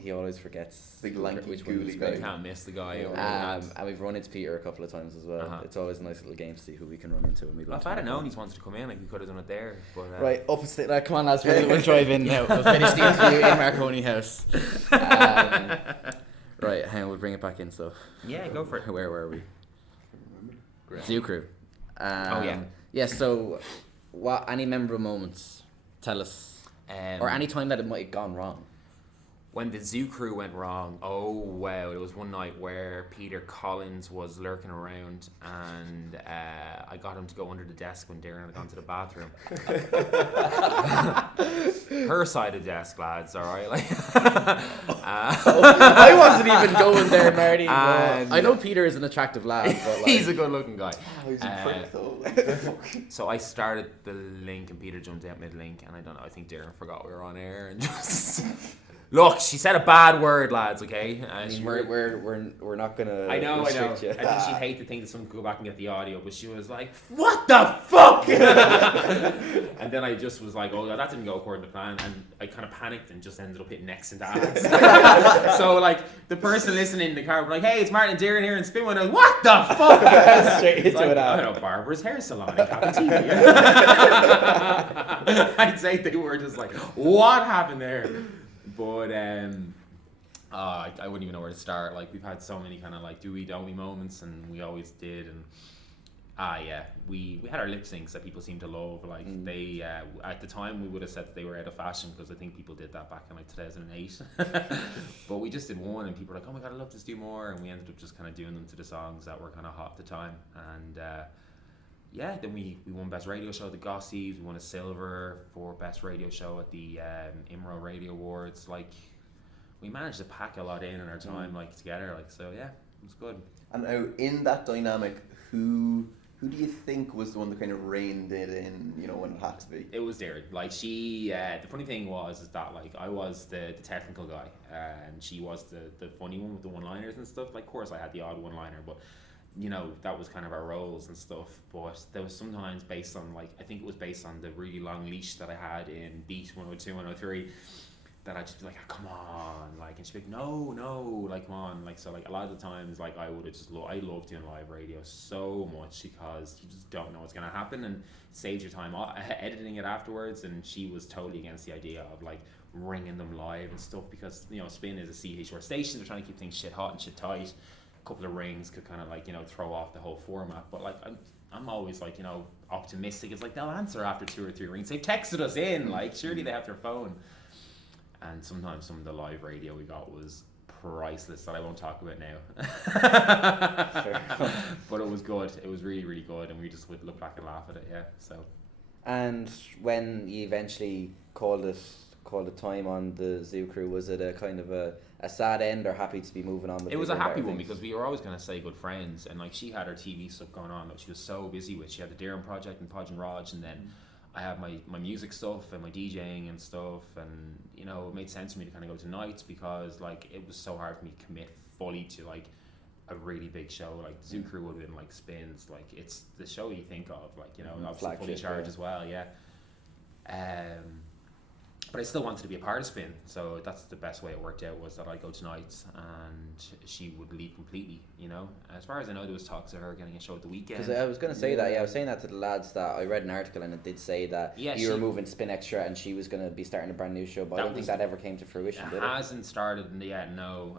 He always forgets Big lanky which one googly is guy. Graham. Can't miss the guy. And we've run into Peter a couple of times as well. Uh-huh. It's always a nice little game to see who we can run into when we go. Well, if I'd have known he's wanted to come in, like we could have done it there. But Right, up and stay. Come on, lads, we'll drive in now. We'll finish the interview in Marconi House. Right, hang on, we'll bring it back in. So yeah, go for it. Where were we? Great. Zoo Crew. Oh, yeah. Yeah. So, any memorable moments? Tell us, or any time that it might have gone wrong. When the Zoo Crew went wrong, oh wow, it was one night where Peter Collins was lurking around and I got him to go under the desk when Darren had gone to the bathroom. Her side of the desk, lads, alright? Like, I wasn't even going there, Marty. And- I know Peter is an attractive lad, but like, he's a good looking guy. Oh, he's a prick though. So I started the link and Peter jumped out mid-link and I don't know, I think Darren forgot we were on air and just... Look, she said a bad word, lads, okay? I mean, we're not gonna. I know. restrict you. I think she'd hate to think that someone could go back and get the audio, but she was like, "What the fuck?" And then I just was like, "Oh, that didn't go according to plan," and I kind of panicked and just ended up hitting X and ads. So like the person listening in the car was like, "Hey, it's Martin and Darren here," and Spin went, "What the fuck?" Straight into like, it. I don't know, Barbara's hair salon in Captain TV. I'd say they were just like, "What happened there?" But I wouldn't even know where to start. Like we've had so many kind of like do we don't we moments, and we always did. And yeah, we had our lip syncs that people seem to love. Like they at the time we would have said that they were out of fashion because I think people did that back in like 2008. But we just did one, and people were like, "Oh my god, I'd love to do more," and we ended up just kind of doing them to the songs that were kind of hot at the time. And yeah, then we won Best Radio Show at the Gossies. We won a silver for Best Radio Show at the IMRO Radio Awards. Like, we managed to pack a lot in our time, like, together. Like, so yeah, it was good. And now in that dynamic, who do you think was the one that kind of reined it in? You know, when it had to be. It was Darren. Like she, the funny thing is that like I was the technical guy, and she was the funny one with the one-liners and stuff. Like, of course, I had the odd one-liner, but. You know, that was kind of our roles and stuff, but there was sometimes based on like, I think it was based on the really long leash that I had in Beat 102, 103, that I'd just be like, oh, come on, like, and she'd be like, no, like, come on, like, so like a lot of the times, like, I would have just, I love doing live radio so much because you just don't know what's going to happen and it saves your time editing it afterwards, and she was totally against the idea of like ringing them live and stuff because, you know, Spin is a CHR station, they're trying to keep things shit hot and shit tight. Couple of rings could kind of like, you know, throw off the whole format, but like I'm always like, you know, optimistic. It's like they'll answer after 2 or 3 rings. They've texted us in, like surely they have their phone. And sometimes some of the live radio we got was priceless that I won't talk about now. But it was good. It was really, really good, and we just would look back and laugh at it. Yeah. So. And when you eventually called it time on the Zoo Crew, was it a kind of a sad end or happy to be moving on with it was a bigger and happy better one things? because we were always going to say good friends, and like she had her TV stuff going on that she was so busy with. She had the Darren project and Podge and Raj, and then I have my music stuff and my DJing and stuff, and you know it made sense for me to kind of go to nights because like it was so hard for me to commit fully to like a really big show. Like Zoo Crew would have been like Spins, like it's the show you think of, like, you know, obviously fully charged as well, yeah. But I still wanted to be a part of Spin, so that's the best way it worked out, was that I go to nights and she would leave completely, you know. As far as I know, there was talks of her getting a show at the weekend. Because I was going to say that, I was saying that to the lads, that I read an article and it did say that you were moving Spin Extra and she was going to be starting a brand new show, but I don't think that ever came to fruition, did it? It hasn't started yet, no.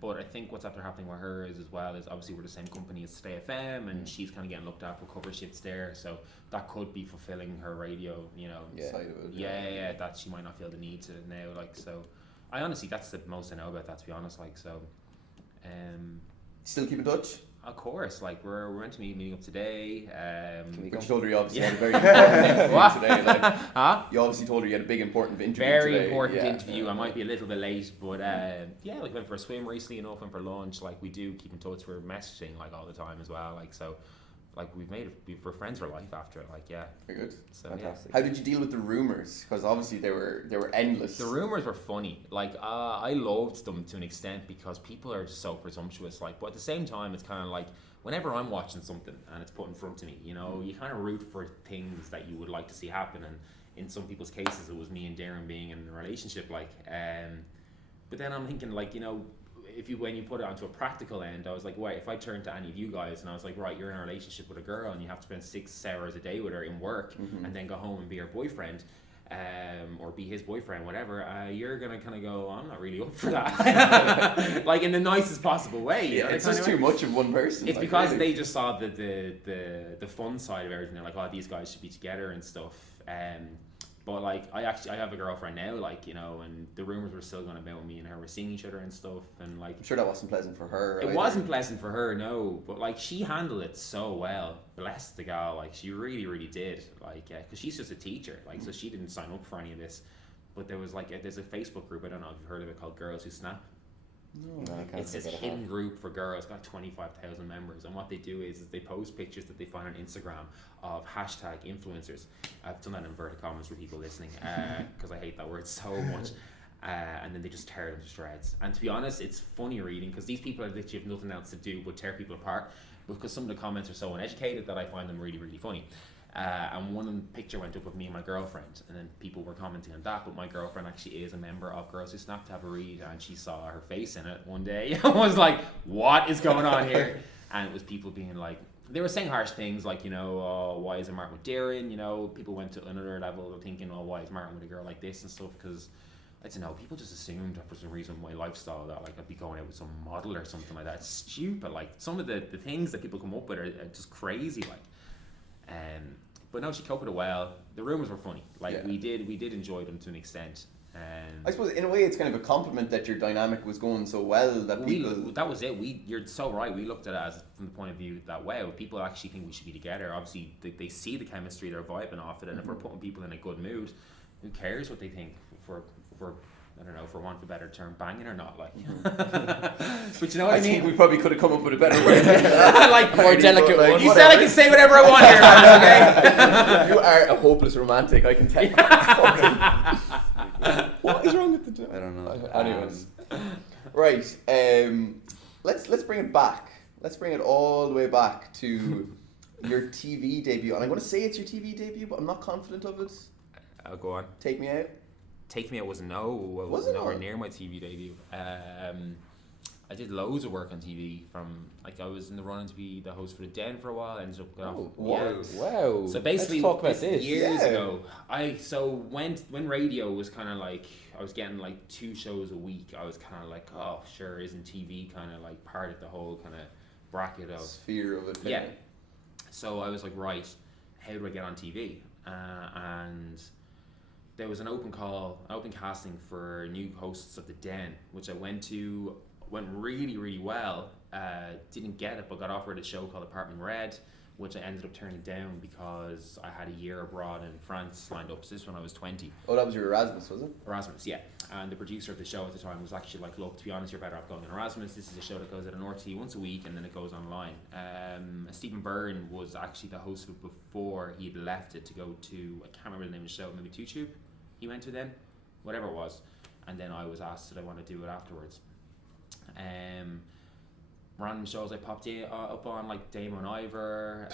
But I think what's after happening with her is, as well, is obviously we're the same company as Stay FM, and she's kind of getting looked after cover shifts there, so that could be fulfilling her radio, you know, side of it. Yeah, that she might not feel the need to now, like, so I honestly, that's the most I know about that, to be honest, like, so still keep in touch? of course, like, we're meant to be meeting up today. Which told her you obviously had a very important interview today, like, huh? you obviously told her you had a big important interview Very today. important interview. I might be a little bit late, but yeah, like, went for a swim recently enough, went for lunch, like, we do keep in touch, we're messaging, like, all the time as well, like, so, like, we're friends for life after it, like, yeah. Very good. So, Fantastic. How did you deal with the rumours? Because obviously they were endless. The rumours were funny. Like, I loved them to an extent because people are just so presumptuous. Like, but at the same time, it's kind of like, whenever I'm watching something and it's put in front of me, you know, you kind of root for things that you would like to see happen. And in some people's cases, it was me and Darren being in a relationship, like, but then I'm thinking, like, you know, when you put it onto a practical end, I was like, wait, if I turned to any of you guys and I was like, right, you're in a relationship with a girl and you have to spend 6 hours a day with her in work, and then go home and be her boyfriend, or be his boyfriend, whatever, you're gonna kind of go, I'm not really up for that. Like, in the nicest possible way. Yeah, it's just too much of one person. It's like, because really. they just saw the fun side of everything. They're like, oh, these guys should be together and stuff. But like, I have a girlfriend now, like, you know, and the rumors were still going about me and her were seeing each other and stuff, and like, I'm sure that wasn't pleasant for her. It wasn't pleasant for her, no, but like, she handled it so well, bless the gal, like, she really did, like, because she's just a teacher, like, so she didn't sign up for any of this, but there was like, there's a Facebook group, I don't know if you've heard of it, called Girls Who Snap. No, I can't It's this hidden group for girls, got 25,000 members, and what they do is they post pictures that they find on Instagram of hashtag influencers. I've done that in inverted commas for people listening, because I hate that word so much. And then they just tear them to shreds. And to be honest, it's funny reading, because these people are literally have nothing else to do but tear people apart, because some of the comments are so uneducated that I find them really funny. And one picture went up of me and my girlfriend, and then people were commenting on that, but my girlfriend actually is a member of Girls Who Snap, to have a read, and she saw her face in it one day and was like, what is going on here? And it was people being like, they were saying harsh things like, you know, oh, why isn't Martin with Darren? You know, people went to another level of thinking, oh, why is Martin with a girl like this and stuff, because I don't know, people just assumed that for some reason my lifestyle that like I'd be going out with some model or something like that. It's stupid. Like, some of the things that people come up with are just crazy, like. But no, she coped with it well. The rumors were funny. Like, we did enjoy them to an extent. I suppose in a way it's kind of a compliment that your dynamic was going so well that people. That was it. You're so right. We looked at it as from the point of view that, wow, people actually think we should be together. Obviously, they see the chemistry, they're vibing off it, and if we're putting people in a good mood, who cares what they think? For I don't know, for want of a better term, banging or not, like. But you know what I mean? think we probably could have come up with a better word. Like, more delicate like, one. you said I can say whatever I want here, man, okay? You are a hopeless romantic, I can tell. What is wrong with the two? I don't know. Anyways, right. Let's bring it back. Let's bring it all the way back to your TV debut, and I'm going to say it's your TV debut, but I'm not confident of it. I'll go on. Take Me Out. Take Me Out was nowhere near my TV debut. I did loads of work on TV. From like, I was in the running to be the host for the Den for a while. Ended up Wow. So basically, let's talk about this. Years ago, when radio was kind of like, I was getting like 2 shows a week. I was kind of like, oh, sure, isn't TV kind of like part of the whole kind of bracket of sphere of it? Yeah. So I was like, right, how do I get on TV? And there was an open casting for new hosts of the Den, which I went to. Went really well. Didn't get it, but got offered a show called Apartment Red, which I ended up turning down because I had a year abroad in France lined up. So this when I was 20. Oh, that was your Erasmus, was it? Erasmus, yeah. And the producer of the show at the time was actually like, look, to be honest, you're better off going in Erasmus. This is a show that goes at an RT once a week and then it goes online. Stephen Byrne was actually the host of it before he'd left it to go to, I can't remember the name of the show, maybe YouTube he went to then, whatever it was. And then I was asked did I want to do it afterwards. Random shows I popped up on, like Damon Ivor.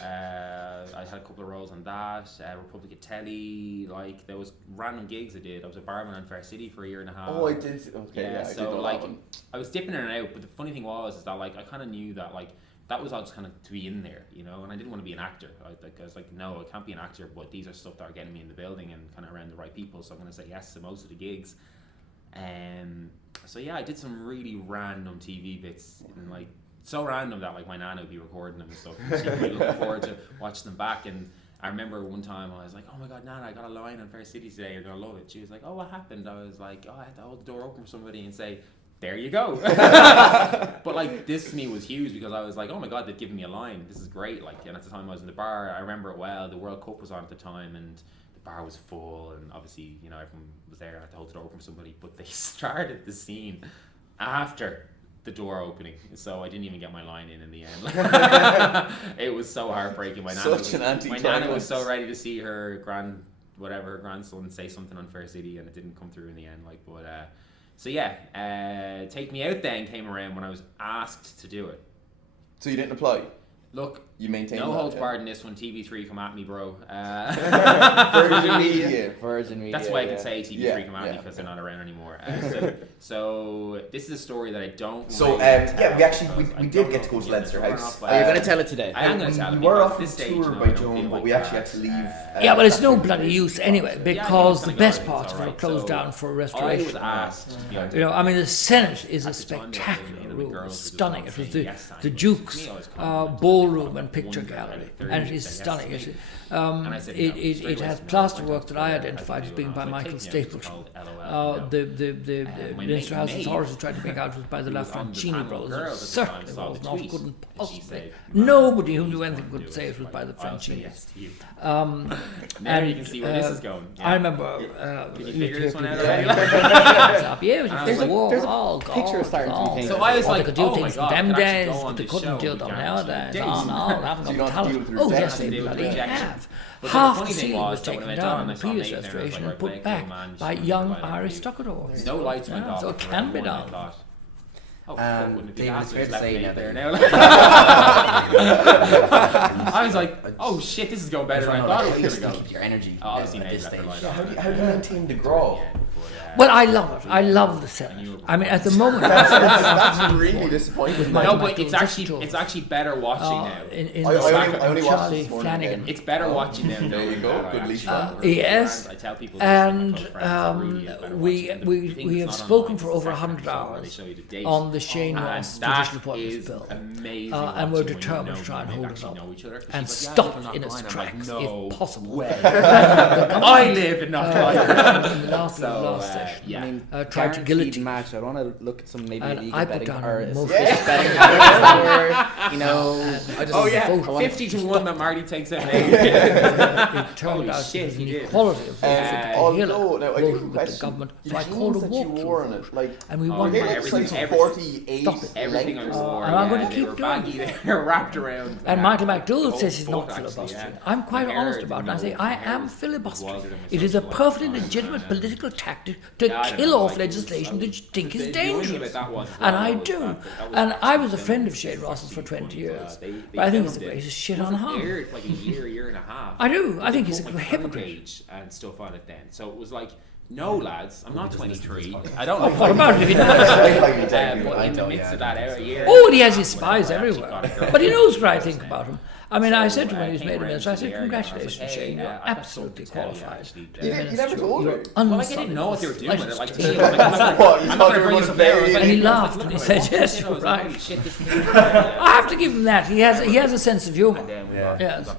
I I had a couple of roles on that. Republic of Telly, like there was random gigs I did. I was a barman on Fair City for a year and a half. Oh, I did. Okay, yeah, I did so know like that one. I was dipping in and out, but the funny thing was is that like I kind of knew that like that was all just kind of to be in there, you know, and I didn't want to be an actor. I was like, no, I can't be an actor, but these are stuff that are getting me in the building and kind of around the right people, so I'm going to say yes to most of the gigs. So yeah, I did some really random TV bits, and like so random that like my nana would be recording them and stuff, and she'd be looking forward to watching them back. And I remember one time I was like, oh my god, Nana, I got a line on Fair City today, you're going to love it. She was like, oh, what happened? I was like, oh, I had to hold the door open for somebody and say, there you go. But like this to me was huge because I was like, oh my god, they've given me a line, this is great. Like, and at the time I was in the bar, I remember it well, the World Cup was on at the time and the bar was full, and obviously, you know, everyone was there, I had to hold the door open for somebody, but they started the scene after the door opening, so I didn't even get my line in the end. It was so heartbreaking. My nana was so ready to see her grandson say something on Fair City, and it didn't come through in the end. Like, but so yeah, Take Me Out then came around when I was asked to do it. So you didn't apply? Look, you maintained no that, holds barred in this one. TV3 come at me, bro. Virgin Media. That's why I can say TV3 come at me because they're not around anymore. So this is a story that I don't. So we did get to go to Leinster House. Are you going to tell it today? I am going to tell it. We were off this tour by Joan, but we actually had to leave. Yeah, but it's no bloody use anyway, because the best parts of it are closed down for restoration. I was asked. You know, I mean, the Senate is a spectacular room, it's stunning. It was the Duke's ballroom and picture gallery, and it is stunning. It has plasterwork that I identified as being by Michael Stapleton. The Leinster House Authority tried to make out it was by the LaFrancini brothers. It certainly was not. Couldn't possibly. Nobody who knew anything could say it was by the Francinis. Now you can see where this is going. I remember. Can you figure this one out? There's a picture starting to be painted. So I was like, they could do oh my things god, in them I could actually days, go on but they this couldn't show. do them nowadays. Oh no, they haven't So you got don't have to talent. deal with Oh yes, rejection. they bloody Rejection. have. But Half the the funny thing ceiling was was that when taken I went down on in and I the saw previous Nathan, I was restoration like, and put right, back man, by she's young like, Irish stucadores. No lights went off. So it can be done. Oh, fuck, wouldn't it be David, it's fair to left say me now there that- now. I was like, oh shit, this is going better than I thought it was going to go. Keep your energy Obviously, at Nate this left stage. her light Yeah, on. how do you maintain the grow? Well, I love it. I love the Senate. I mean, at the moment, That's really disappointing. No, but it's actually better watching now. in I only watched Charlie this morning Flanagan. again. It's better watching them. There you go. Good leash. Yes, I tell people and we have spoken for over 100 hours on the Shane Ross Judicial Appointments Bill, and we're determined to try and hold it up and stop it in its tracks if possible. I live in North In the last session, yeah. I mean, tried to guillotine. match. I want to look at some maybe And illegal I put betting down or most assist betting or, you know. I just Oh yeah, I wanna- 50-1 that Marty takes out. It turned Holy out shit, to he be did. inequality of Although, now I do have a with the question. government, The so I called a jeans that you walkthrough wore on vote. it, like, And we Oh, won they yeah, by look everything- like everything- 48 Stop it. Everything I wore, And I'm gonna they keep were doing baggy, it. they were wrapped around. And Michael McDowell the says he's whole not foot, actually, filibustering. yeah. I'm quite My hair honest didn't about it. I know say my I hair am was filibustering. older than It is a myself, perfectly like, legitimate political tactic to Yeah, I don't kill know, off like, legislation that you think is the annoying thing dangerous. about that was, And well, I was do. that was And I was a them friend of was Shane Ross's for 20 funny, years. they But I think he's the filmed it. greatest shit It on wasn't hard. aired for like a year and a half. I do. I They think he's put a my hypocrite. page and stuff on it then. So it was like, no lads, I'm not 23. I don't Oh, know. what about it if he does? But in the midst of that year. Oh, and he has his spies I actually everywhere. got a girl. But he knows what I think about him. I mean, I So, said to him when he was came made a around minister, I to said, the area and I was congratulations, like, Shane, hey, you're I've got absolutely something to tell you, qualified. actually. to be You minister. never told You're her. Well, like, I didn't know what they were doing with it. licensed Like, to to me, do it was like, I'm What, you not thought going to they bring were you some there. I was like, And he I was laughed like, and he look said, at yes, it. you're I was like, right. holy shit, this is I have to give him that. He has a sense of humour. Yes.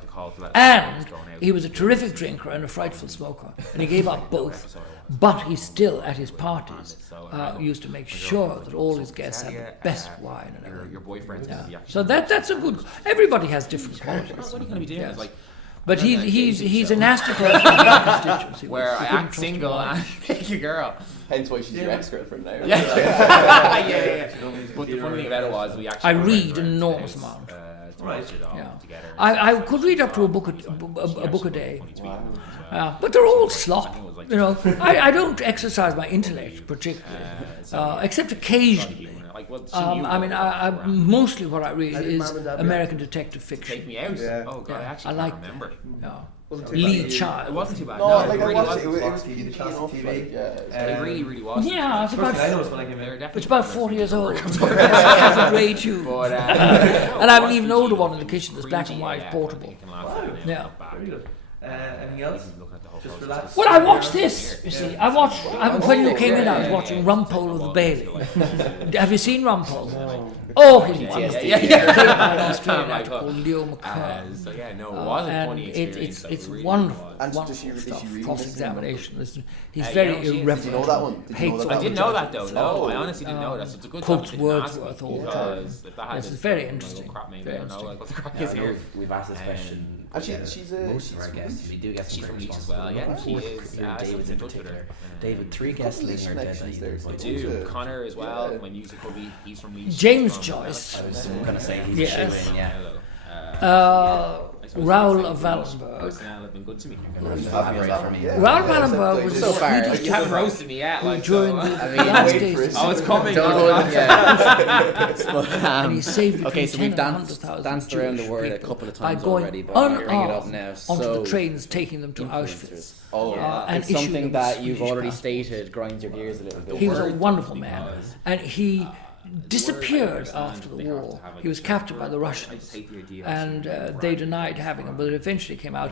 And he was a terrific drinker and a frightful smoker. And he gave up both. But he still, at his parties, used to make sure that all his guests had the best wine and everything. your boyfriend's going to be Yeah. actually. So that's a good. Everybody has different qualities. What are you going to be doing? Yes. It's like, But I'm on that he's dating a show nasty person to get constituency. where with. I You couldn't act trust him single at all. and pick your girl. Hence why she's your ex-girlfriend now. Yeah. But the funny thing about it was we actually. I went read around an to enormous house, amount. To watch it all Yeah. together. I could read up to a book a day. But they're all slop. You know, I don't exercise my intellect particularly, except occasionally Like, well, I mean, mostly what I read How did is Mum and Dad American detective fiction. Take Me Out. Yeah. Oh god, I Yeah, actually I like can't remember. Yeah. Wasn't too Lee bad. Child. It wasn't too bad. No, No, like it I really watched wasn't. it. It Fox was TV, PG Classic enough. TV. Like, yeah. It really was. Yeah, it's about I noticed when I came They're here. definitely it's about better 40 years than old. some It's of the half a grade tube. But, And I have an even older one in the kitchen that's black and white, portable. Yeah. Very good. Anything else? Just relax. Well, I watched this. You see, when you came in, I was watching Rumpole of the Bailey. Have you seen Rumpole? Oh, he's wonderful. Yeah. An Australian actor called Leo McCann. So yeah, no, it was a And funny experience. it's It really wonderful. was. And Wonderful does she stuff. read this Cross-examination. He's Yeah, very she is. Did you irreverent. know that one? Did you know Hates that I one? didn't know that though. No, Oh. I honestly didn't know that. So it's a good Quotes job I didn't ask Wordsworth me, all the because time. if that had Yes, been it's very said, I'm like, interesting. oh, crap, maybe Very I don't know like what the crack Yeah, is here. we've asked this question. And she's a most of our guests. We do get some She's from great Leach as responses. well. Yeah, she is. David's in particular. David, 3 guests living or dead that you didn't I invite. do. Connor as well. Yeah. My music hobby. He's from Leach. James From Joyce. I was going to say he's Yes. a shoe-in, yeah. Raoul of Wallenberg. Personnel have been good to me. Elaborate for me. Yeah. Raoul Yeah, Wallenberg was so far, Swedish You haven't roasted me yet, like during so. the I mean, last wait days for of it. Oh, it's coming. But, and he saved between okay, so 10 we've and danced 100,000 around the Jewish word a people couple of by times going already, but I'm bringing it up now. unarmed So, onto the trains, taking them to Auschwitz. influencers. Oh, And It's something issuing that them you've Swedish already passports. stated grinds your gears a little bit. He was a word wonderful man, because, and he disappeared understand after the they have to war. have, like, He was a captured by character. the I Russians, just hate the idea of and seeing they Brad denied having him. But it eventually came out.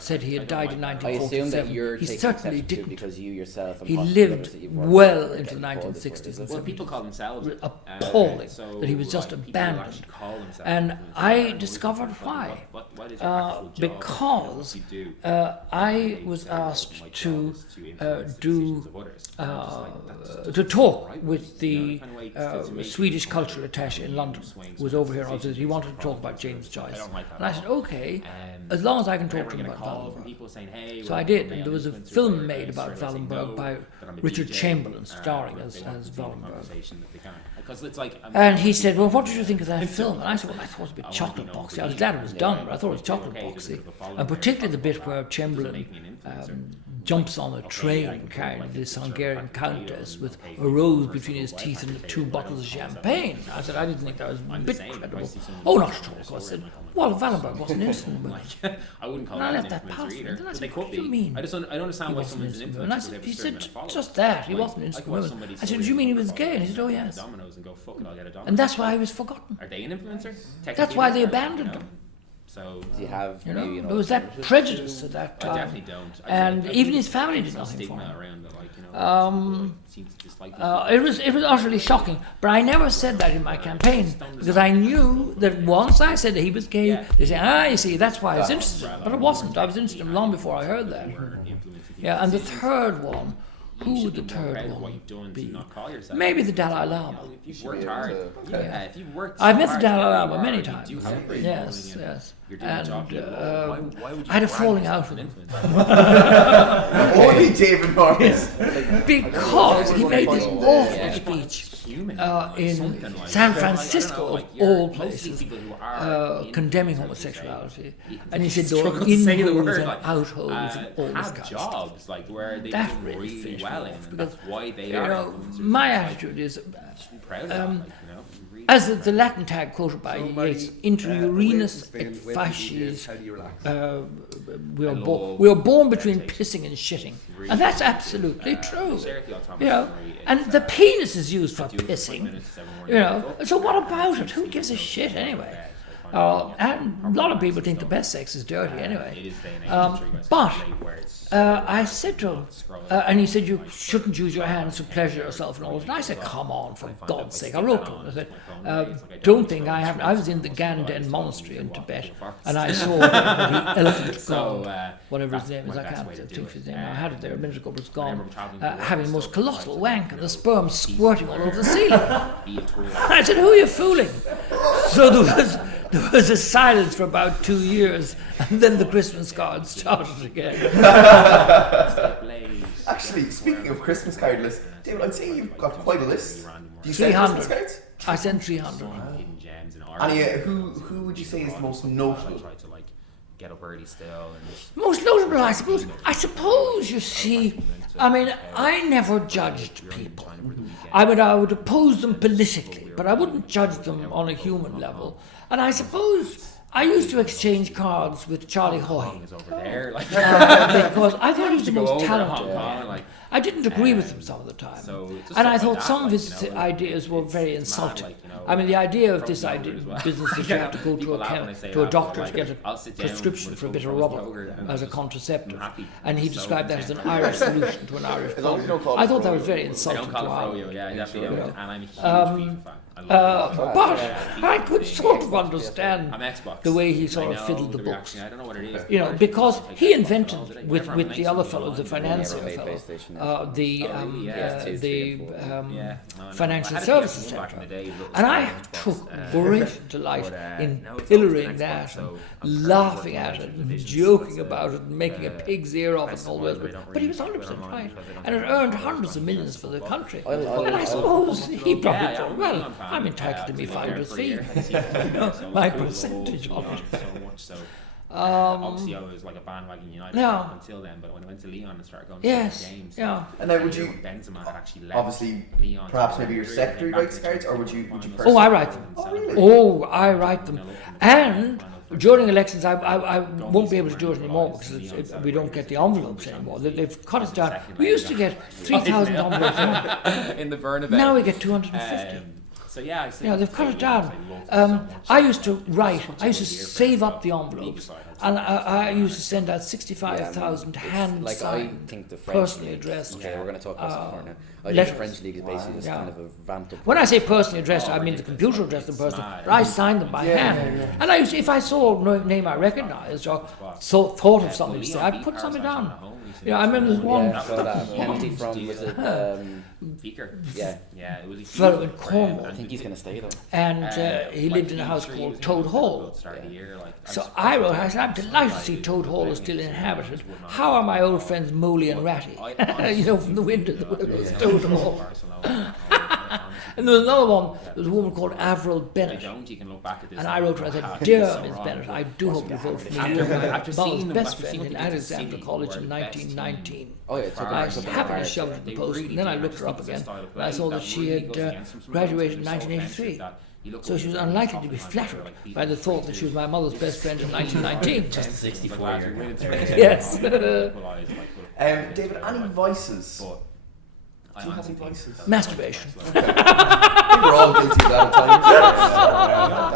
Said he had died in I assume that 1947. you're He taking certainly exception to didn't. because you yourself and He possibly lived others that you've worked well with into the get called this word, 1960s is and it? Well, people call themselves appalling so, that he was just like, people abandoned. actually call themselves And influencers. I And discovered what- why. what is your actual job? Because What you do? I They was say, asked my job to is to influence the do decisions of others. And I'm just like, that's just to talk right with the You know, kind of way to make Swedish people cultural attaché in London, who was over here. And he wanted to talk about James Joyce, don't like that and I at said, all. okay, Um, as long as I can whenever talk to I him get a about call from Wallenberg. people saying, hey, So we're I did, male and there was a influencers, film or made about straight away say Wallenberg no, by that I'm a Richard DJ, Chamberlain, starring or as they want to be in a Wallenberg. conversation that they can. Because it's like, And he said, well, what did you think of that film? And I said, well, I thought it was a bit chocolate boxy. I was glad it was done, but I thought it was chocolate boxy. And particularly the bit where Chamberlain jumps on a train carrying this Hungarian countess with a rose between his teeth and 2 bottles of champagne. I said, I didn't think that was a bit credible. Oh, not at all. I said, well, Wallenberg wasn't innocent in the movie. I wouldn't call And I that left an that pass influencer me. either. Then I But said, they what could do you be. mean? I don't understand He why wasn't someone's an innocent. influencer. And I because said, they have a he certain said, amount of followers. just that. He Like, wasn't I innocent. could watch somebody I said, say do you mean he was I'll gay? And he said, oh, get yes. Domino's and go, fuck it, I'll get a Domino's. And that's why he was forgotten. Are they an influencer? That's why they Technically, abandoned you know? him. So Do you have You maybe know, an there was that alternative? prejudice at that I time. definitely don't. I And think- I even think his family there's did some nothing for stigma him. around it, like, you know, Um, people seem to dislike people. It was utterly shocking, but I never said that in my campaign because I knew that once I said that he was gay, they say, you see, that's why I was interested. But it wasn't. I was interested in him long before I heard that. Yeah, and the third one, who would the third one be? Maybe the Dalai Lama. If you've worked hard, if you've worked I've met the hard, Dalai you Lama are, many you times. do have a great Yes, following, and yes. you're doing the job And you love. Why would you I had a brag falling yourself out as with an him. influencer? Only David Morris. Because he made this awful Yeah. speech Human, in something like San that. Francisco, I don't know, of like, all mostly places, people who are condemning influencers, homosexuality. you And he said there struggle were to say the in-holes word, and like, out-holes and all this have kind of stuff. jobs like where they That do really really finished well me in, off, and because, that's why they You are know, influencers. my Like, attitude is, be proud of that, like, you know, really as the Latin tag quoted by Yeats, inter away urinus from Spain, et away from DJs, facies, how do you relax? we are born between pissing and shitting. And that's absolutely true. You know, and the penis is used for pissing. You know, so what about it? Who gives a shit anyway? And a lot of people think the best sex is dirty anyway. But I said to him, and he said, you shouldn't use your hands to pleasure yourself and all this. And I said, come on, for God's sake. I wrote to him. I said, don't think I haven't. I was in the Ganden monastery in Tibet, and I saw the elephant god, whatever his name is. I can't think of his name. I had it there a minute ago, but it's gone. Having the most colossal wank, and the sperm squirting all over the ceiling. I said, who are you fooling? So there was a silence for about 2 years, and then the Christmas cards started again. Actually, speaking of Christmas card lists, David, I'd say you've got quite a list. Do you send 300. Christmas cards? I sent 300. And who would you say is the most notable? Try to like get up early still and just Most notable, I suppose you see, I mean, I never judged people. I would oppose them politically, but I wouldn't judge them on a human level. And I suppose I used to exchange cards with Charlie Hoy because I thought he was the most talented. I didn't agree with him some of the time, and I thought some of his ideas were very insulting. I mean, the idea of this business that you have to go to a doctor to get a prescription for a bit of rubber as a contraceptive, and he described that as an Irish solution to an Irish problem. I thought that was very insulting to Ireland. But I could sort of understand the way he sort of fiddled the books. Because he invented with the other fellow, the financier fellow, the Financial Services Centre. And I took great delight in pillorying that and laughing at it and joking about it and making a pig's ear off it and all the rest of it. But he was 100% right. And it earned hundreds of millions for the country. And I suppose he probably thought, well, I'm entitled to be finder's fee. My percentage of it. Obviously, I was like a bandwagon United fan until then, but when I went to Leon and started going to games, and then would you Benzema had actually left obviously Leon, perhaps maybe your secretary writes cards, or would you personally? Oh, I write them. Oh, really? Oh, I write them. And during elections, I won't be able to do it anymore because we don't get the envelopes anymore. They've cut it down. We used to get 3,000 envelopes in the Bernabeu. Now we get 250. So yeah, they've cut it down. I used to write. I used to save up the envelopes, and I used to send out 65,000 hand-signed, personally addressed. Okay, we're going to talk about some more now. I letters. think French League is basically just kind of a ramped up. When I say personally addressed, I mean the computer addressed them personally, but I signed them by hand. And I used, if I saw a name I recognised or thought of something to say, I put something down. I remember there's one. Penalty from, was it? Beaker. Yeah, it was a fellow in Cornwall. I think he's going to stay though. And he lived in a house called Toad Hall. So I wrote, I said, I'm delighted to see Toad Hall is still inhabited. How are my old friends Moley and Ratty? From the window, Toad Hall. And there was another one, there was a woman called Avril Bennett. And I wrote her, I said, dear Miss Bennett, I do hope you vote for me. You're my mother's best friend in Alexandra College in 1919. Oh, yeah, I was happy to shove it in the post, and then I looked her up again, and I saw that she had graduated in 1983. So she was unlikely to be flattered by the thought that she was my mother's best friend in 1919. Just 64 years. Yes. David, any vices? Do you have any vices? Masturbation. I think we're all guilty of that at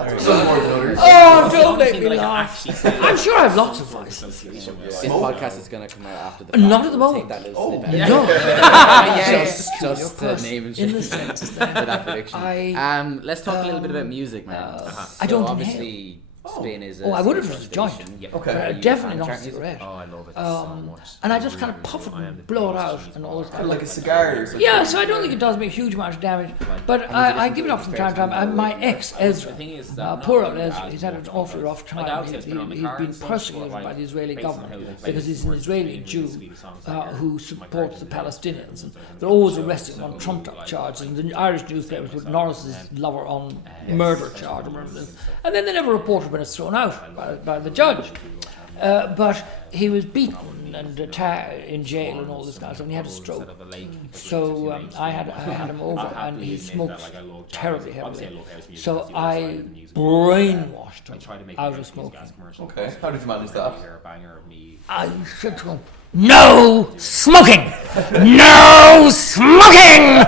times. Some more than others. Oh, don't make me laugh. I'm sure I have lots of vices. This podcast is going to come out after the Not at the moment. Take that little snippet. No. Just the name and In the shit. sense For that prediction. I let's talk a little bit about music, man. I don't obviously Spain is I would have just a joint. Okay. Definitely not a cigarette. Oh, I love it so much. And I just kind of puff it and blow it out and all this kind of Like a cigar or something? Yeah, so I don't think it does me a huge amount of damage. But I give it up from time to time. My ex, Ezra, poor old Ezra, he's had an awfully rough time. He's been persecuted by the Israeli government because he's an Israeli Jew who supports the Palestinians. And they're always arresting him on trumped-up charges. And the Irish newspapers put Norris's lover on murder charge. And then they never reported when it's thrown out by the judge. But he was beaten and in jail and all this kind of stuff, and he had a stroke. So I had him over, and he smokes terribly heavily. So I brainwashed him out of smoking. Okay, how did you manage that? I said to him, "No smoking! No smoking!"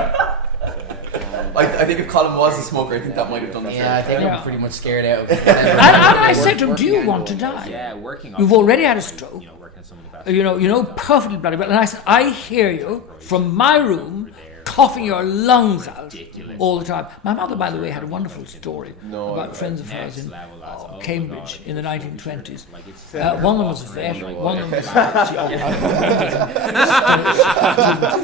I think if Colin was a smoker, I think that might have done the Yeah, I think I'm pretty much scared out of it. And I said to him, "Do you want to die? You've already had a stroke. You know perfectly bloody well." And I said, "I hear you from my room, coughing your lungs out all the time." My mother, by the way, had a wonderful story about friends of hers in Cambridge in the 1920s. One of them was a vet, one of them was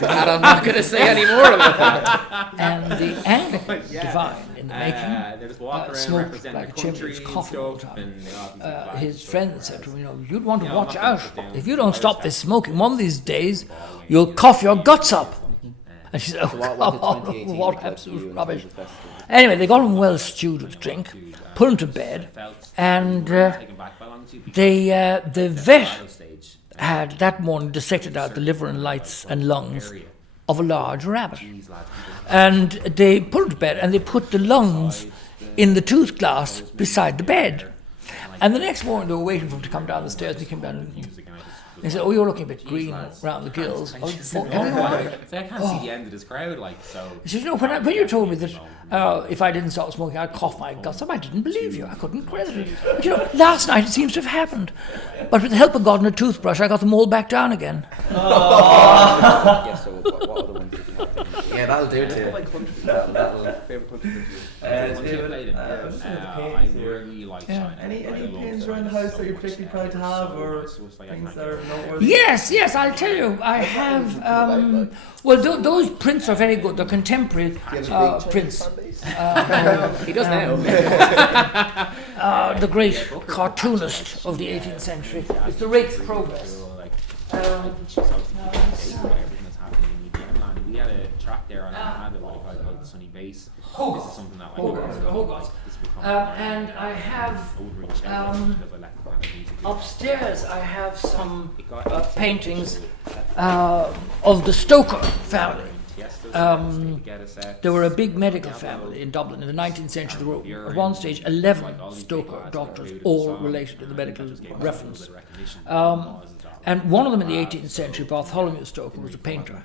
And I'm not going to say any more about that. And the Anglican divine in the making smoked like a chimney, was coughing all the time. His friend said to him, "You'd want to watch out. If you don't stop this smoking, one of these days you'll cough your guts up." And she said, "Oh, come on, what absolute rubbish." Anyway, they got him well stewed with drink, put him to bed, and the vet had that morning dissected out the liver and lights and lungs of a large rabbit. And they put it to bed and they put the lungs in the tooth glass beside the bed. And the next morning they were waiting for him to come down the stairs, and he came down and they said, "Oh, you're looking a bit green around the gills." I can't see the end of this crowd, like, so. He said, when you told me that if I didn't stop smoking, I'd cough my guts up, I didn't believe you. I couldn't credit it. But last night it seems to have happened. But with the help of God and a toothbrush, I got them all back down again. Yeah, so what other ones did you have? Yeah, that'll do too. Favourite country David, I really like China. Any pins around the house that you're particularly proud to have, or things that are noteworthy? Yes, I'll tell you. I have, those prints are very good. They're contemporary prints. He does now. The great cartoonist of the 18th century. It's the Rake's Progress. We had a track there on Armada, what I call the Sunny Base. This is something that and I have upstairs. I have some paintings of the Stoker family. They were a big medical family in Dublin in the 19th century. There were at one stage 11 Stoker doctors, all related to the medical reference. And one of them in the 18th century, Bartholomew Stoker, was a painter.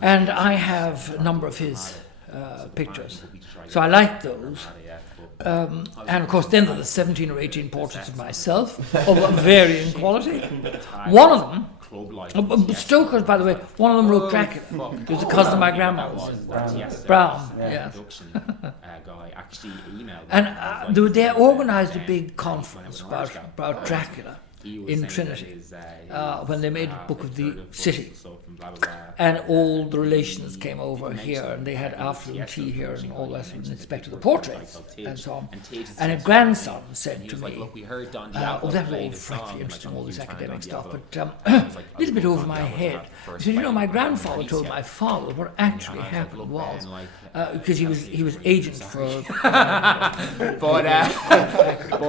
And I have a number of his pictures. So I like those. And of course then there are 17 or 18 portraits of myself of varying quality. One of them, Stoker's, by the way, one of them wrote Dracula. He was a cousin of my grandmother's. Brown, yes. And they organised a big conference about Dracula in Trinity when they made a book of the city, and all the relations came over here, and they had afternoon tea here and all that, and inspected the portraits and so on. And a grandson said to me, that was all frightfully interesting, all this academic stuff, but a little bit over my head. He said, my grandfather told my father what actually happened was, because he was agent for but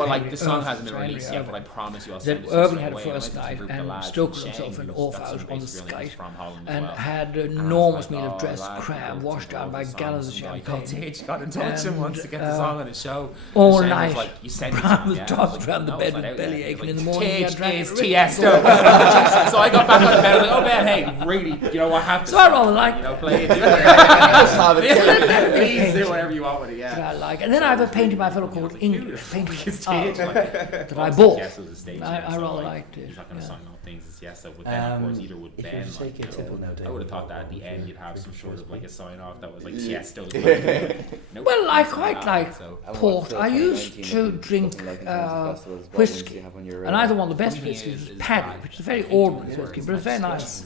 like the song hasn't been released yet, but I promise you I'll send Irving had a first night, and Stoker himself went off out on the Skype and had an enormous meal of dressed crab washed down by gallons of champagne. H got in touch and wants to get the song on his show. All night, like, you sent Brown was tossed around the bed with belly aching in the morning. H is Tiesto. So I got back on the bed, I was like, oh man, hey, really, I have to. So I rather like play it. Just have it. Please do whatever you want with it, That I like. And then I have a painting by a fellow called English, painting that I bought. I rather liked it. He's not going to sign off things as yes, but then of course either would Ben. I would have thought that at the end you'd have some sort of like a sign off that was like yes, those. Well, I quite like port. I used to drink whiskey, and either one of the best whiskies was Paddy, which is a very ordinary whiskey, but it's very nice.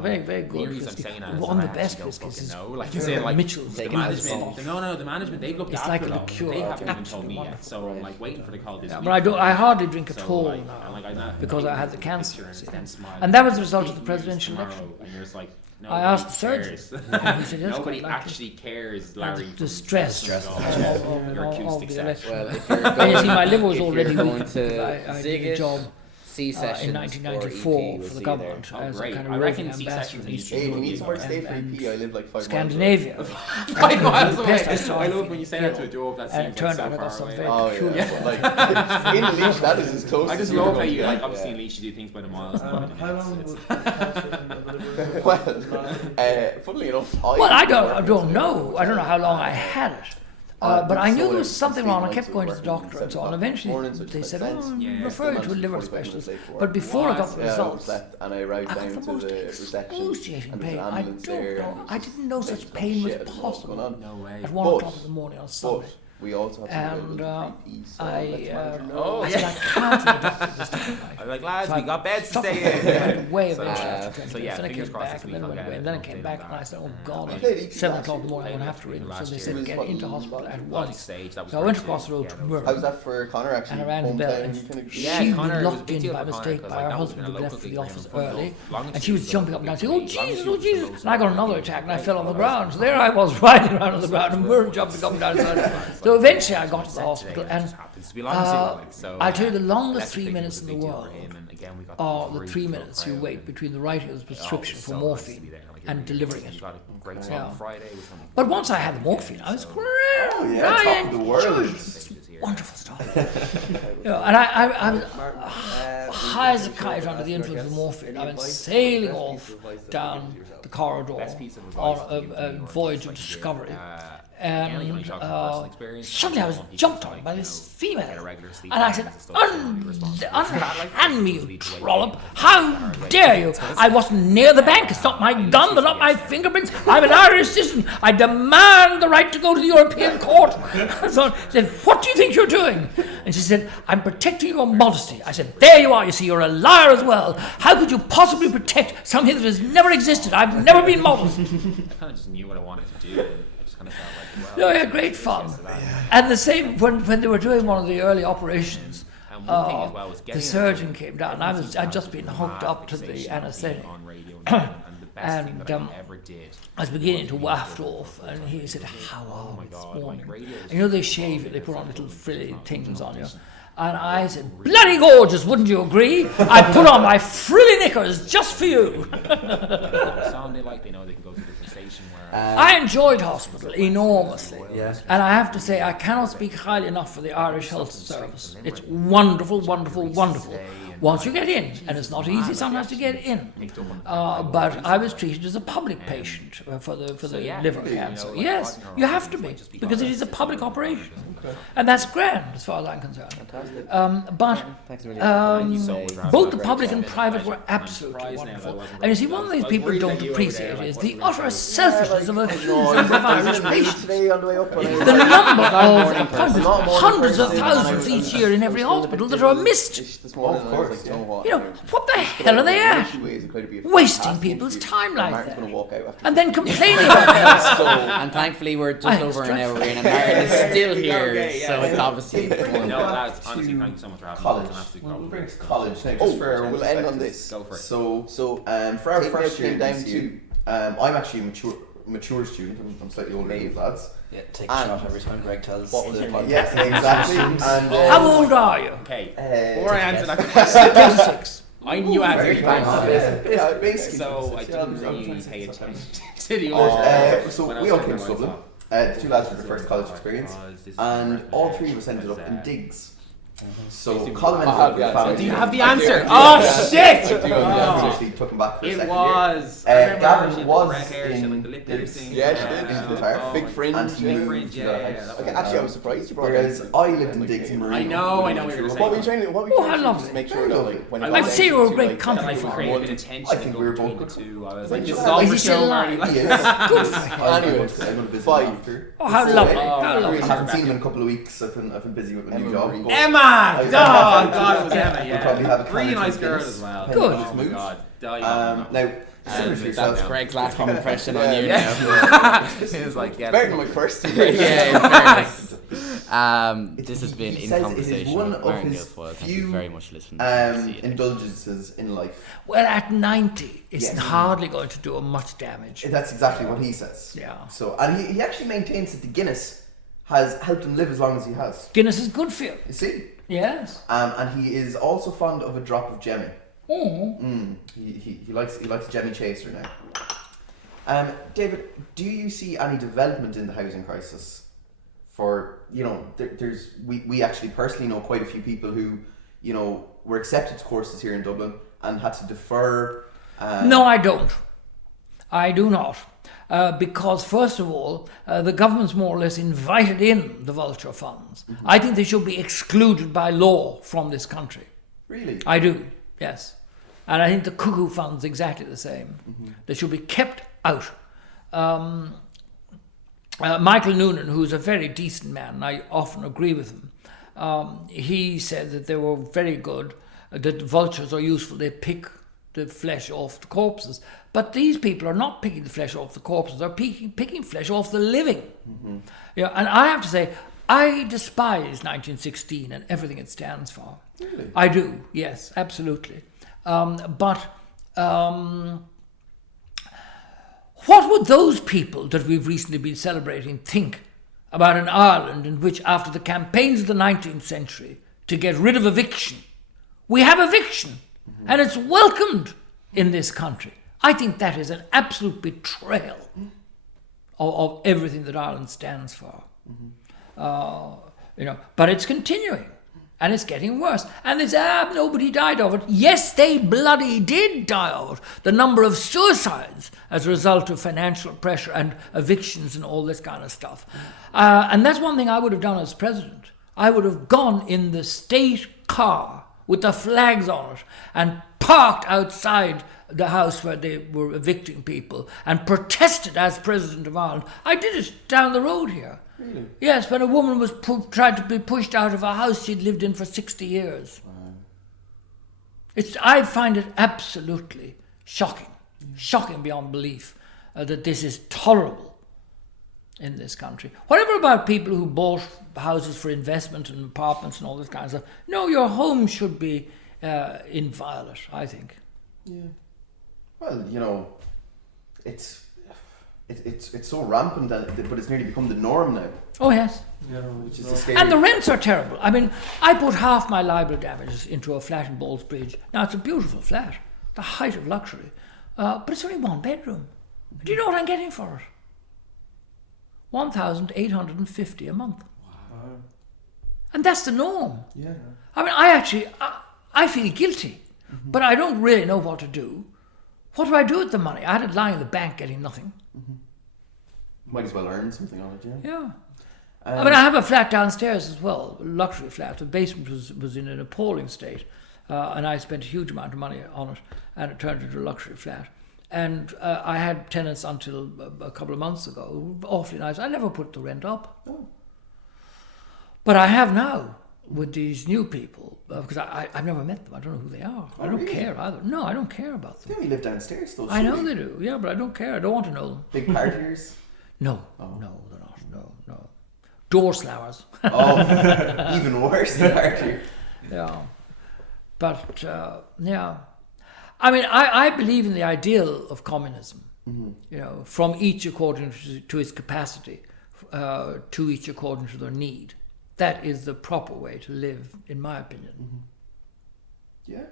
Very, very good whiskey. One of the best whiskies is Mitchell's. The management, they've looked after like a liqueur. They haven't even told me yet, so I'm like waiting for the call this week. But I hardly drink at all now, because I had the cancer. And that was the result of the presidential election. I asked the surgeon. He said, nobody actually cares, Larry. The stress your acoustic set. Well, if you're going, you see, my liver was already going weak. to I did a job C-sessions in 1994 for the government as a kind of roving ambassador in Eastern Hey, Europe. we need somewhere to stay for EP. I live like 5 Scandinavia. 5 miles away. I love when you say that to a job that And it seems turned like out I got so some far very away. peculiar. Like in Leash, that is as close. I just love how you like obviously in Leash you do things by the miles. How long would Well, funnily enough, I don't know. I don't know how long I had it. But I knew there was something wrong. I kept going to the doctor and so on. Eventually, they said, refer you to a liver specialist. But before I got the results, and I arrived I got down the to most the reception, excruciating and pain. there's an I ambulance don't there. know. I didn't know such Shit, pain was there's lots going possible on. No way. at 1 o'clock in the morning on Sunday. We also have And I I said, I can't do the doctor this time. I'm like, lads, So we I got beds to stopped stay it in. way eventually after 20 so minutes. yeah, Then I fingers came crossed back, this and week then I'll went get away. it. And then I came back, and I said, oh God, I played at EP 7 last o'clock in the year. morning I'm going to have to ring. So Last they year. said, get into hospital at once. Stage, that was So I went great across the too. road to Yeah. Murray. How's that for Connor actually? And I rang the bell, and Hometown kind of- she was Connor, it was a locked big in deal by for Connor, mistake 'cause, by like, her that would've husband been who a left local for the gig office down in early, Longitude, and she was so jumping up and down saying, oh Longitude Jesus, was oh Jesus, close and I got to another the attack and I fell on the ground. So there I was riding around on the ground and Murray jumping up and down. So So eventually I got to the hospital, and happens to be long so I'll tell you the longest that's 3 the thing, minutes it in was a the big deal world for him, and again, we got are the great 3 little minutes you crowd, wait between the writing of the prescription for so nice to morphine be there. Like, and really delivering nice. it. We got a great song Yeah. on Friday. Which one But once I had the morphine, I was great. Oh, yeah, I top of the world. enjoyed wonderful stuff. And I'm high as a kite under the influence of morphine. I went sailing off down the corridor on a voyage of discovery. And suddenly I was jumped on by this female. And I said, unhand me, you trollop. How dare you? I wasn't near the bank. It's not my gun. They're not my fingerprints. I'm an Irish citizen. I demand the right to go to the European court. So I said, what do you think you're doing? And she said, I'm protecting your modesty. I said, there you are. You see, you're a liar as well. How could you possibly protect something that has never existed? I've never been modest. I kind of just knew what I wanted to do. And I just kind of felt like, No, yeah, great fun. And the same when they were doing one of the early operations, And one thing as well was the getting surgeon came down. I'd just been hooked up to the anaesthetic. on radio and the best thing And that I ever did. I was beginning to waft off, and he said, "How are we this God, morning?" like, radio is And you know they shave you, they put on little frilly things on you. And I said, "Bloody gorgeous, wouldn't you agree? I put on my frilly knickers just for you." The sound they like, they know they can go to a different station where. I enjoyed hospital enormously. Yeah. And I have to say, I cannot speak highly enough for the Irish Health Service. It's wonderful, wonderful, wonderful. Once you get in, and it's not easy sometimes to get in, but I was treated as a public patient for the liver cancer. Yes, you have to be, because it is a public operation. And that's grand, as far as I'm concerned. But both the public and private were absolutely wonderful. And you see, one of these people don't appreciate is the utter selfishness of a huge number of Irish patients. Today on the way up, The number of appointments, hundreds of thousands each year in every hospital that are missed. This morning, You know, what the hell are they at? Wasting people's time like that. And then complaining about it. And thankfully we're just over an hour in, and Martin is still here, so it's obviously fun. No, lads, honestly, thank you so much for having me. College. It's an absolute We'll compliment. bring it to college now, just for we'll end on this. Go for it. So for our first year down to, I'm actually a mature student. I'm slightly older than you lads. Yeah, take a shot every time Greg tells What was the it? podcast. Yes, exactly. And How old are you? Okay, Uh, before I answer that question, 26. I knew I very had bang on. to Yeah, basically. so I didn't Yeah, really pay attention to the order. So when I we was all came to talking Dublin. about The two lads were the first college experience, and all three of us ended up in digs. So Colin ended up in Do you family. have the answer? Oh shit! Actually took him back for a It second was. year. I remember Gavin she had was red hair, she had, in like the lip the- piercing. yeah, she did, in the guitar. Oh Big my fringe, God. and he Big moved fringe, to yeah, the yeah, house. that Okay, was- actually, I was surprised you brought Whereas I lived in digs in Marine. I know what you were going to say. What were you trying to? What were you Oh, trying how to lovely. just make sure that like when I'd say you were a great company Like, for create him. a bit of tension. I think we were both between the good. two. I was When like, you this is said- all Is for he still show, alive? Marty. Yes. Good for him. Anyway, I'm going to visit Five. him after. Oh, how So, lovely. Oh, How I lovely. haven't seen him in a couple of weeks. I've been busy with my new job. Emma! Oh, God, it was Emma, We'll probably have a yeah. Really can or nice two girl Guinness. as well. Good. Oh, my God. Now, similar to yourself. That's Greg's last common impression on you Yeah. now. It was like, Better than my first. Yeah, in fairness. This has been He In says it is Conversation one with of Martin his Guilfoyle. Thank few, you very much for listening. See you next indulgences in life. Well, at 90, it's Yes. hardly going to do much damage. That's exactly what he says. Yeah. So, and he actually maintains that the Guinness has helped him live as long as he has. Guinness is good for you. You see? Yes. And he is also fond of a drop of Jemmy. Mm. He likes Jemmy Chaser now. David, do you see any development in the housing crisis? For we actually personally know quite a few people who were accepted to courses here in Dublin and had to defer. No, I don't. I do not. Because, first of all, the government's more or less invited in the vulture funds. Mm-hmm. I think they should be excluded by law from this country. Really? I do, yes. And I think the cuckoo fund's exactly the same. Mm-hmm. They should be kept out. Michael Noonan, who's a very decent man, and I often agree with him, he said that they were very good, that vultures are useful, they pick the flesh off the corpses. But these people are not picking the flesh off the corpses, they're picking flesh off the living. Mm-hmm. Yeah, and I have to say, I despise 1916 and everything it stands for. Really? I do, yes, absolutely. But what would those people that we've recently been celebrating think about an Ireland in which, after the campaigns of the 19th century to get rid of eviction, we have eviction, and it's welcomed in this country. I think that is an absolute betrayal of everything that Ireland stands for. But it's continuing, and it's getting worse. And they say, nobody died of it. Yes, they bloody did die of it. The number of suicides as a result of financial pressure and evictions and all this kind of stuff. And that's one thing I would have done as president. I would have gone in the state car with the flags on it and parked outside the house where they were evicting people and protested as president of Ireland. I did it down the road here. Really? Yes, when a woman was tried to be pushed out of a house she'd lived in for 60 years. Wow. I find it absolutely shocking, shocking beyond belief that this is tolerable in this country. Whatever about people who bought houses for investment and apartments and all this kind of stuff. No, your home should be inviolate, I think. Yeah. Well, it's so rampant, but it's nearly become the norm now. Oh yes. Yeah, Which is scary. And the rents are terrible. I mean, I put half my libel damages into a flat in Ballsbridge. Now, it's a beautiful flat, the height of luxury, but it's only one bedroom. Do you know what I'm getting for it? $1,850 a month. Wow. And that's the norm. Yeah. I mean, I feel guilty, but I don't really know what to do. What do I do with the money? I had it lying in the bank getting nothing. Might as well earn something on it, yeah. Yeah. I mean, I have a flat downstairs as well, a luxury flat. The basement was in an appalling state, and I spent a huge amount of money on it, and it turned into a luxury flat. And I had tenants until a couple of months ago, awfully nice. I never put the rent up. Oh. But I have now with these new people, because I've never met them. I don't know who they are. Oh, I don't really? care either. No, I don't care about them. They only live downstairs, though. I know they do, yeah, but I don't care. I don't want to know them. Big partiers. No, Oh. no, they're not. No. Door slammers. Oh, even worse than partier. Yeah. But, yeah. I mean, I believe in the ideal of communism, from each according to his capacity, to each according to their need. That is the proper way to live, in my opinion. Yeah.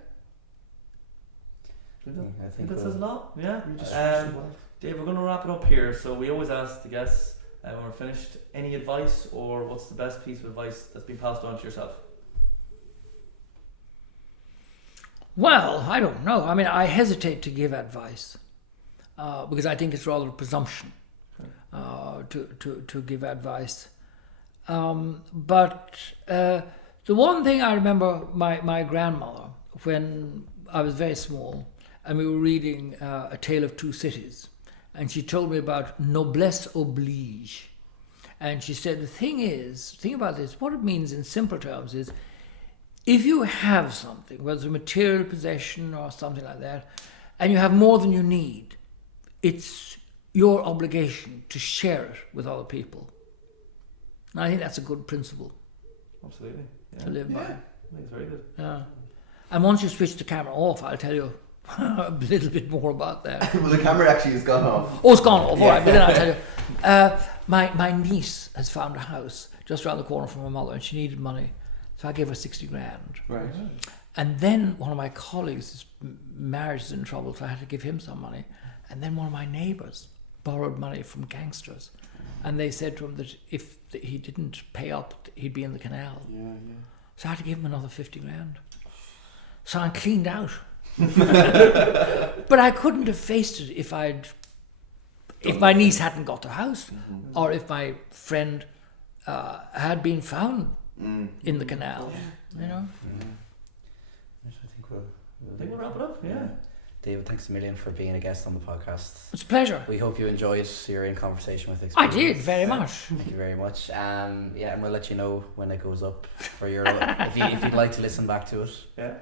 I think that says a lot. Yeah. Dave, we're going to wrap it up here. So we always ask the guests when we're finished, any advice, or what's the best piece of advice that's been passed on to yourself? Well, I don't know. I mean, I hesitate to give advice because I think it's rather a presumption to give advice. But the one thing I remember, my grandmother, when I was very small, and we were reading A Tale of Two Cities, and she told me about noblesse oblige. And she said, the thing about this, what it means in simple terms is, if you have something, whether it's a material possession or something like that, and you have more than you need, it's your obligation to share it with other people. And I think that's a good principle. Absolutely. Yeah. To live by. I think it's very good. Yeah. And once you switch the camera off, I'll tell you a little bit more about that. Well, the camera actually has gone off. Oh, it's gone off. All right, but then I'll tell you. My niece has found a house just around the corner from her mother, and she needed money. So I gave her 60 grand. Right. And then one of my colleagues, his marriage is in trouble, so I had to give him some money. And then one of my neighbours borrowed money from gangsters. And they said to him that if he didn't pay up, he'd be in the canal. Yeah. So I had to give him another 50 grand. So I'm cleaned out. But I couldn't have faced it if my niece hadn't got the house, or if my friend had been found in the canal. You know. I think we'll wrap it up. Yeah. David, thanks a million for being a guest on the podcast. It's a pleasure. We hope you enjoyed your in conversation with I Experience. did very much. Thank you very much. And we'll let you know when it goes up for your if you'd like to listen back to it. Yeah.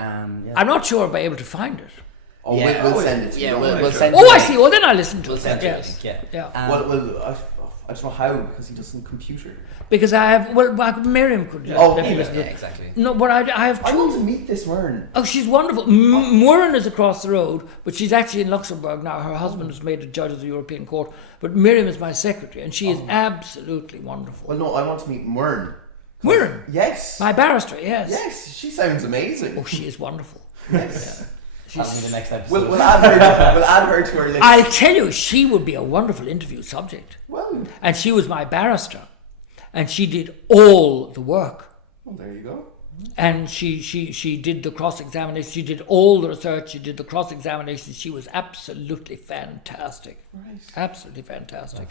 I'm not sure I'll be able to find it. Oh, Yeah. we'll send it to you. Yeah, don't we'll worry. send Oh, you I a see. Well, then I'll listen to We'll it. send you a Yes. link, yeah. Yeah. Well, I don't know how, because he doesn't computer. Because I have, well, Miriam could. Exactly. No, but I have two. I want to meet this Mern. Oh, she's wonderful. Muireann is across the road, but she's actually in Luxembourg now. Her husband was made a judge of the European Court. But Miriam is my secretary, and she is absolutely wonderful. Well, no, I want to meet Mern. Muireann? Yes. My barrister, yes. Yes, she sounds amazing. Oh, she is wonderful. Yes. That'll be the next episode. We'll add her to our list. I'll tell you, she would be a wonderful interview subject. Well, And she was my barrister, and she did all the work. well, there you go. And she did the cross-examination, she did all the research, she did the cross-examination. She was absolutely fantastic. Right. Absolutely fantastic.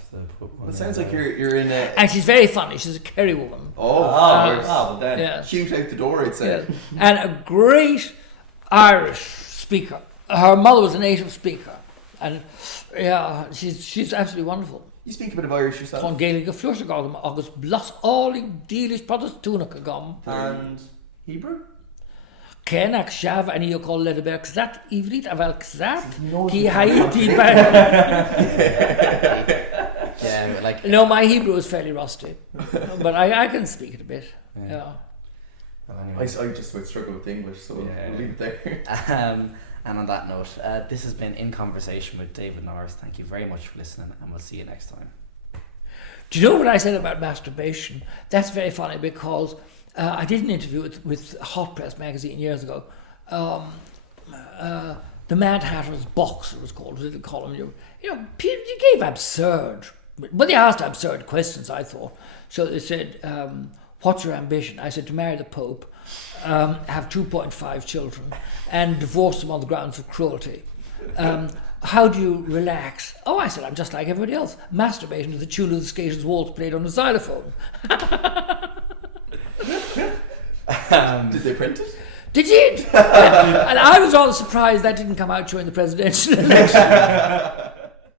It sounds like you're in a... And she's very funny. She's a Kerry woman. Well then. Yeah. Cute out the door, I'd say. And a great Irish speaker. Her mother was a native speaker. And yeah, she's absolutely wonderful. You speak a bit of Irish yourself. Chun Gaelic a flush agam agus blas alling dealish protestúnach agam. And Hebrew? Konmack shav and you call let about kzat ivrit aval kzat knows ki the haiti. Yeah, like No, my Hebrew is fairly rusty, but I can speak it a bit. Yeah. well, I anyway. just would struggle with English, so Yeah. we'll leave it there. And on that note, this has been In Conversation with David Norris. Thank you very much for listening, and we'll see you next time. Do you know what I said about masturbation? That's very funny because I did an interview with Hot Press magazine years ago. The Mad Hatter's Box, it was called, was a little column. You gave absurd, well, they asked absurd questions, I thought. So they said, what's your ambition? I said, to marry the Pope, have 2.5 children, and divorce them on the grounds of cruelty. How do you relax? Oh, I said, I'm just like everybody else, masturbating to the tune of the Skater's Waltz played on a xylophone. Did they print it? They did! Yeah. And I was all surprised that didn't come out during the presidential election.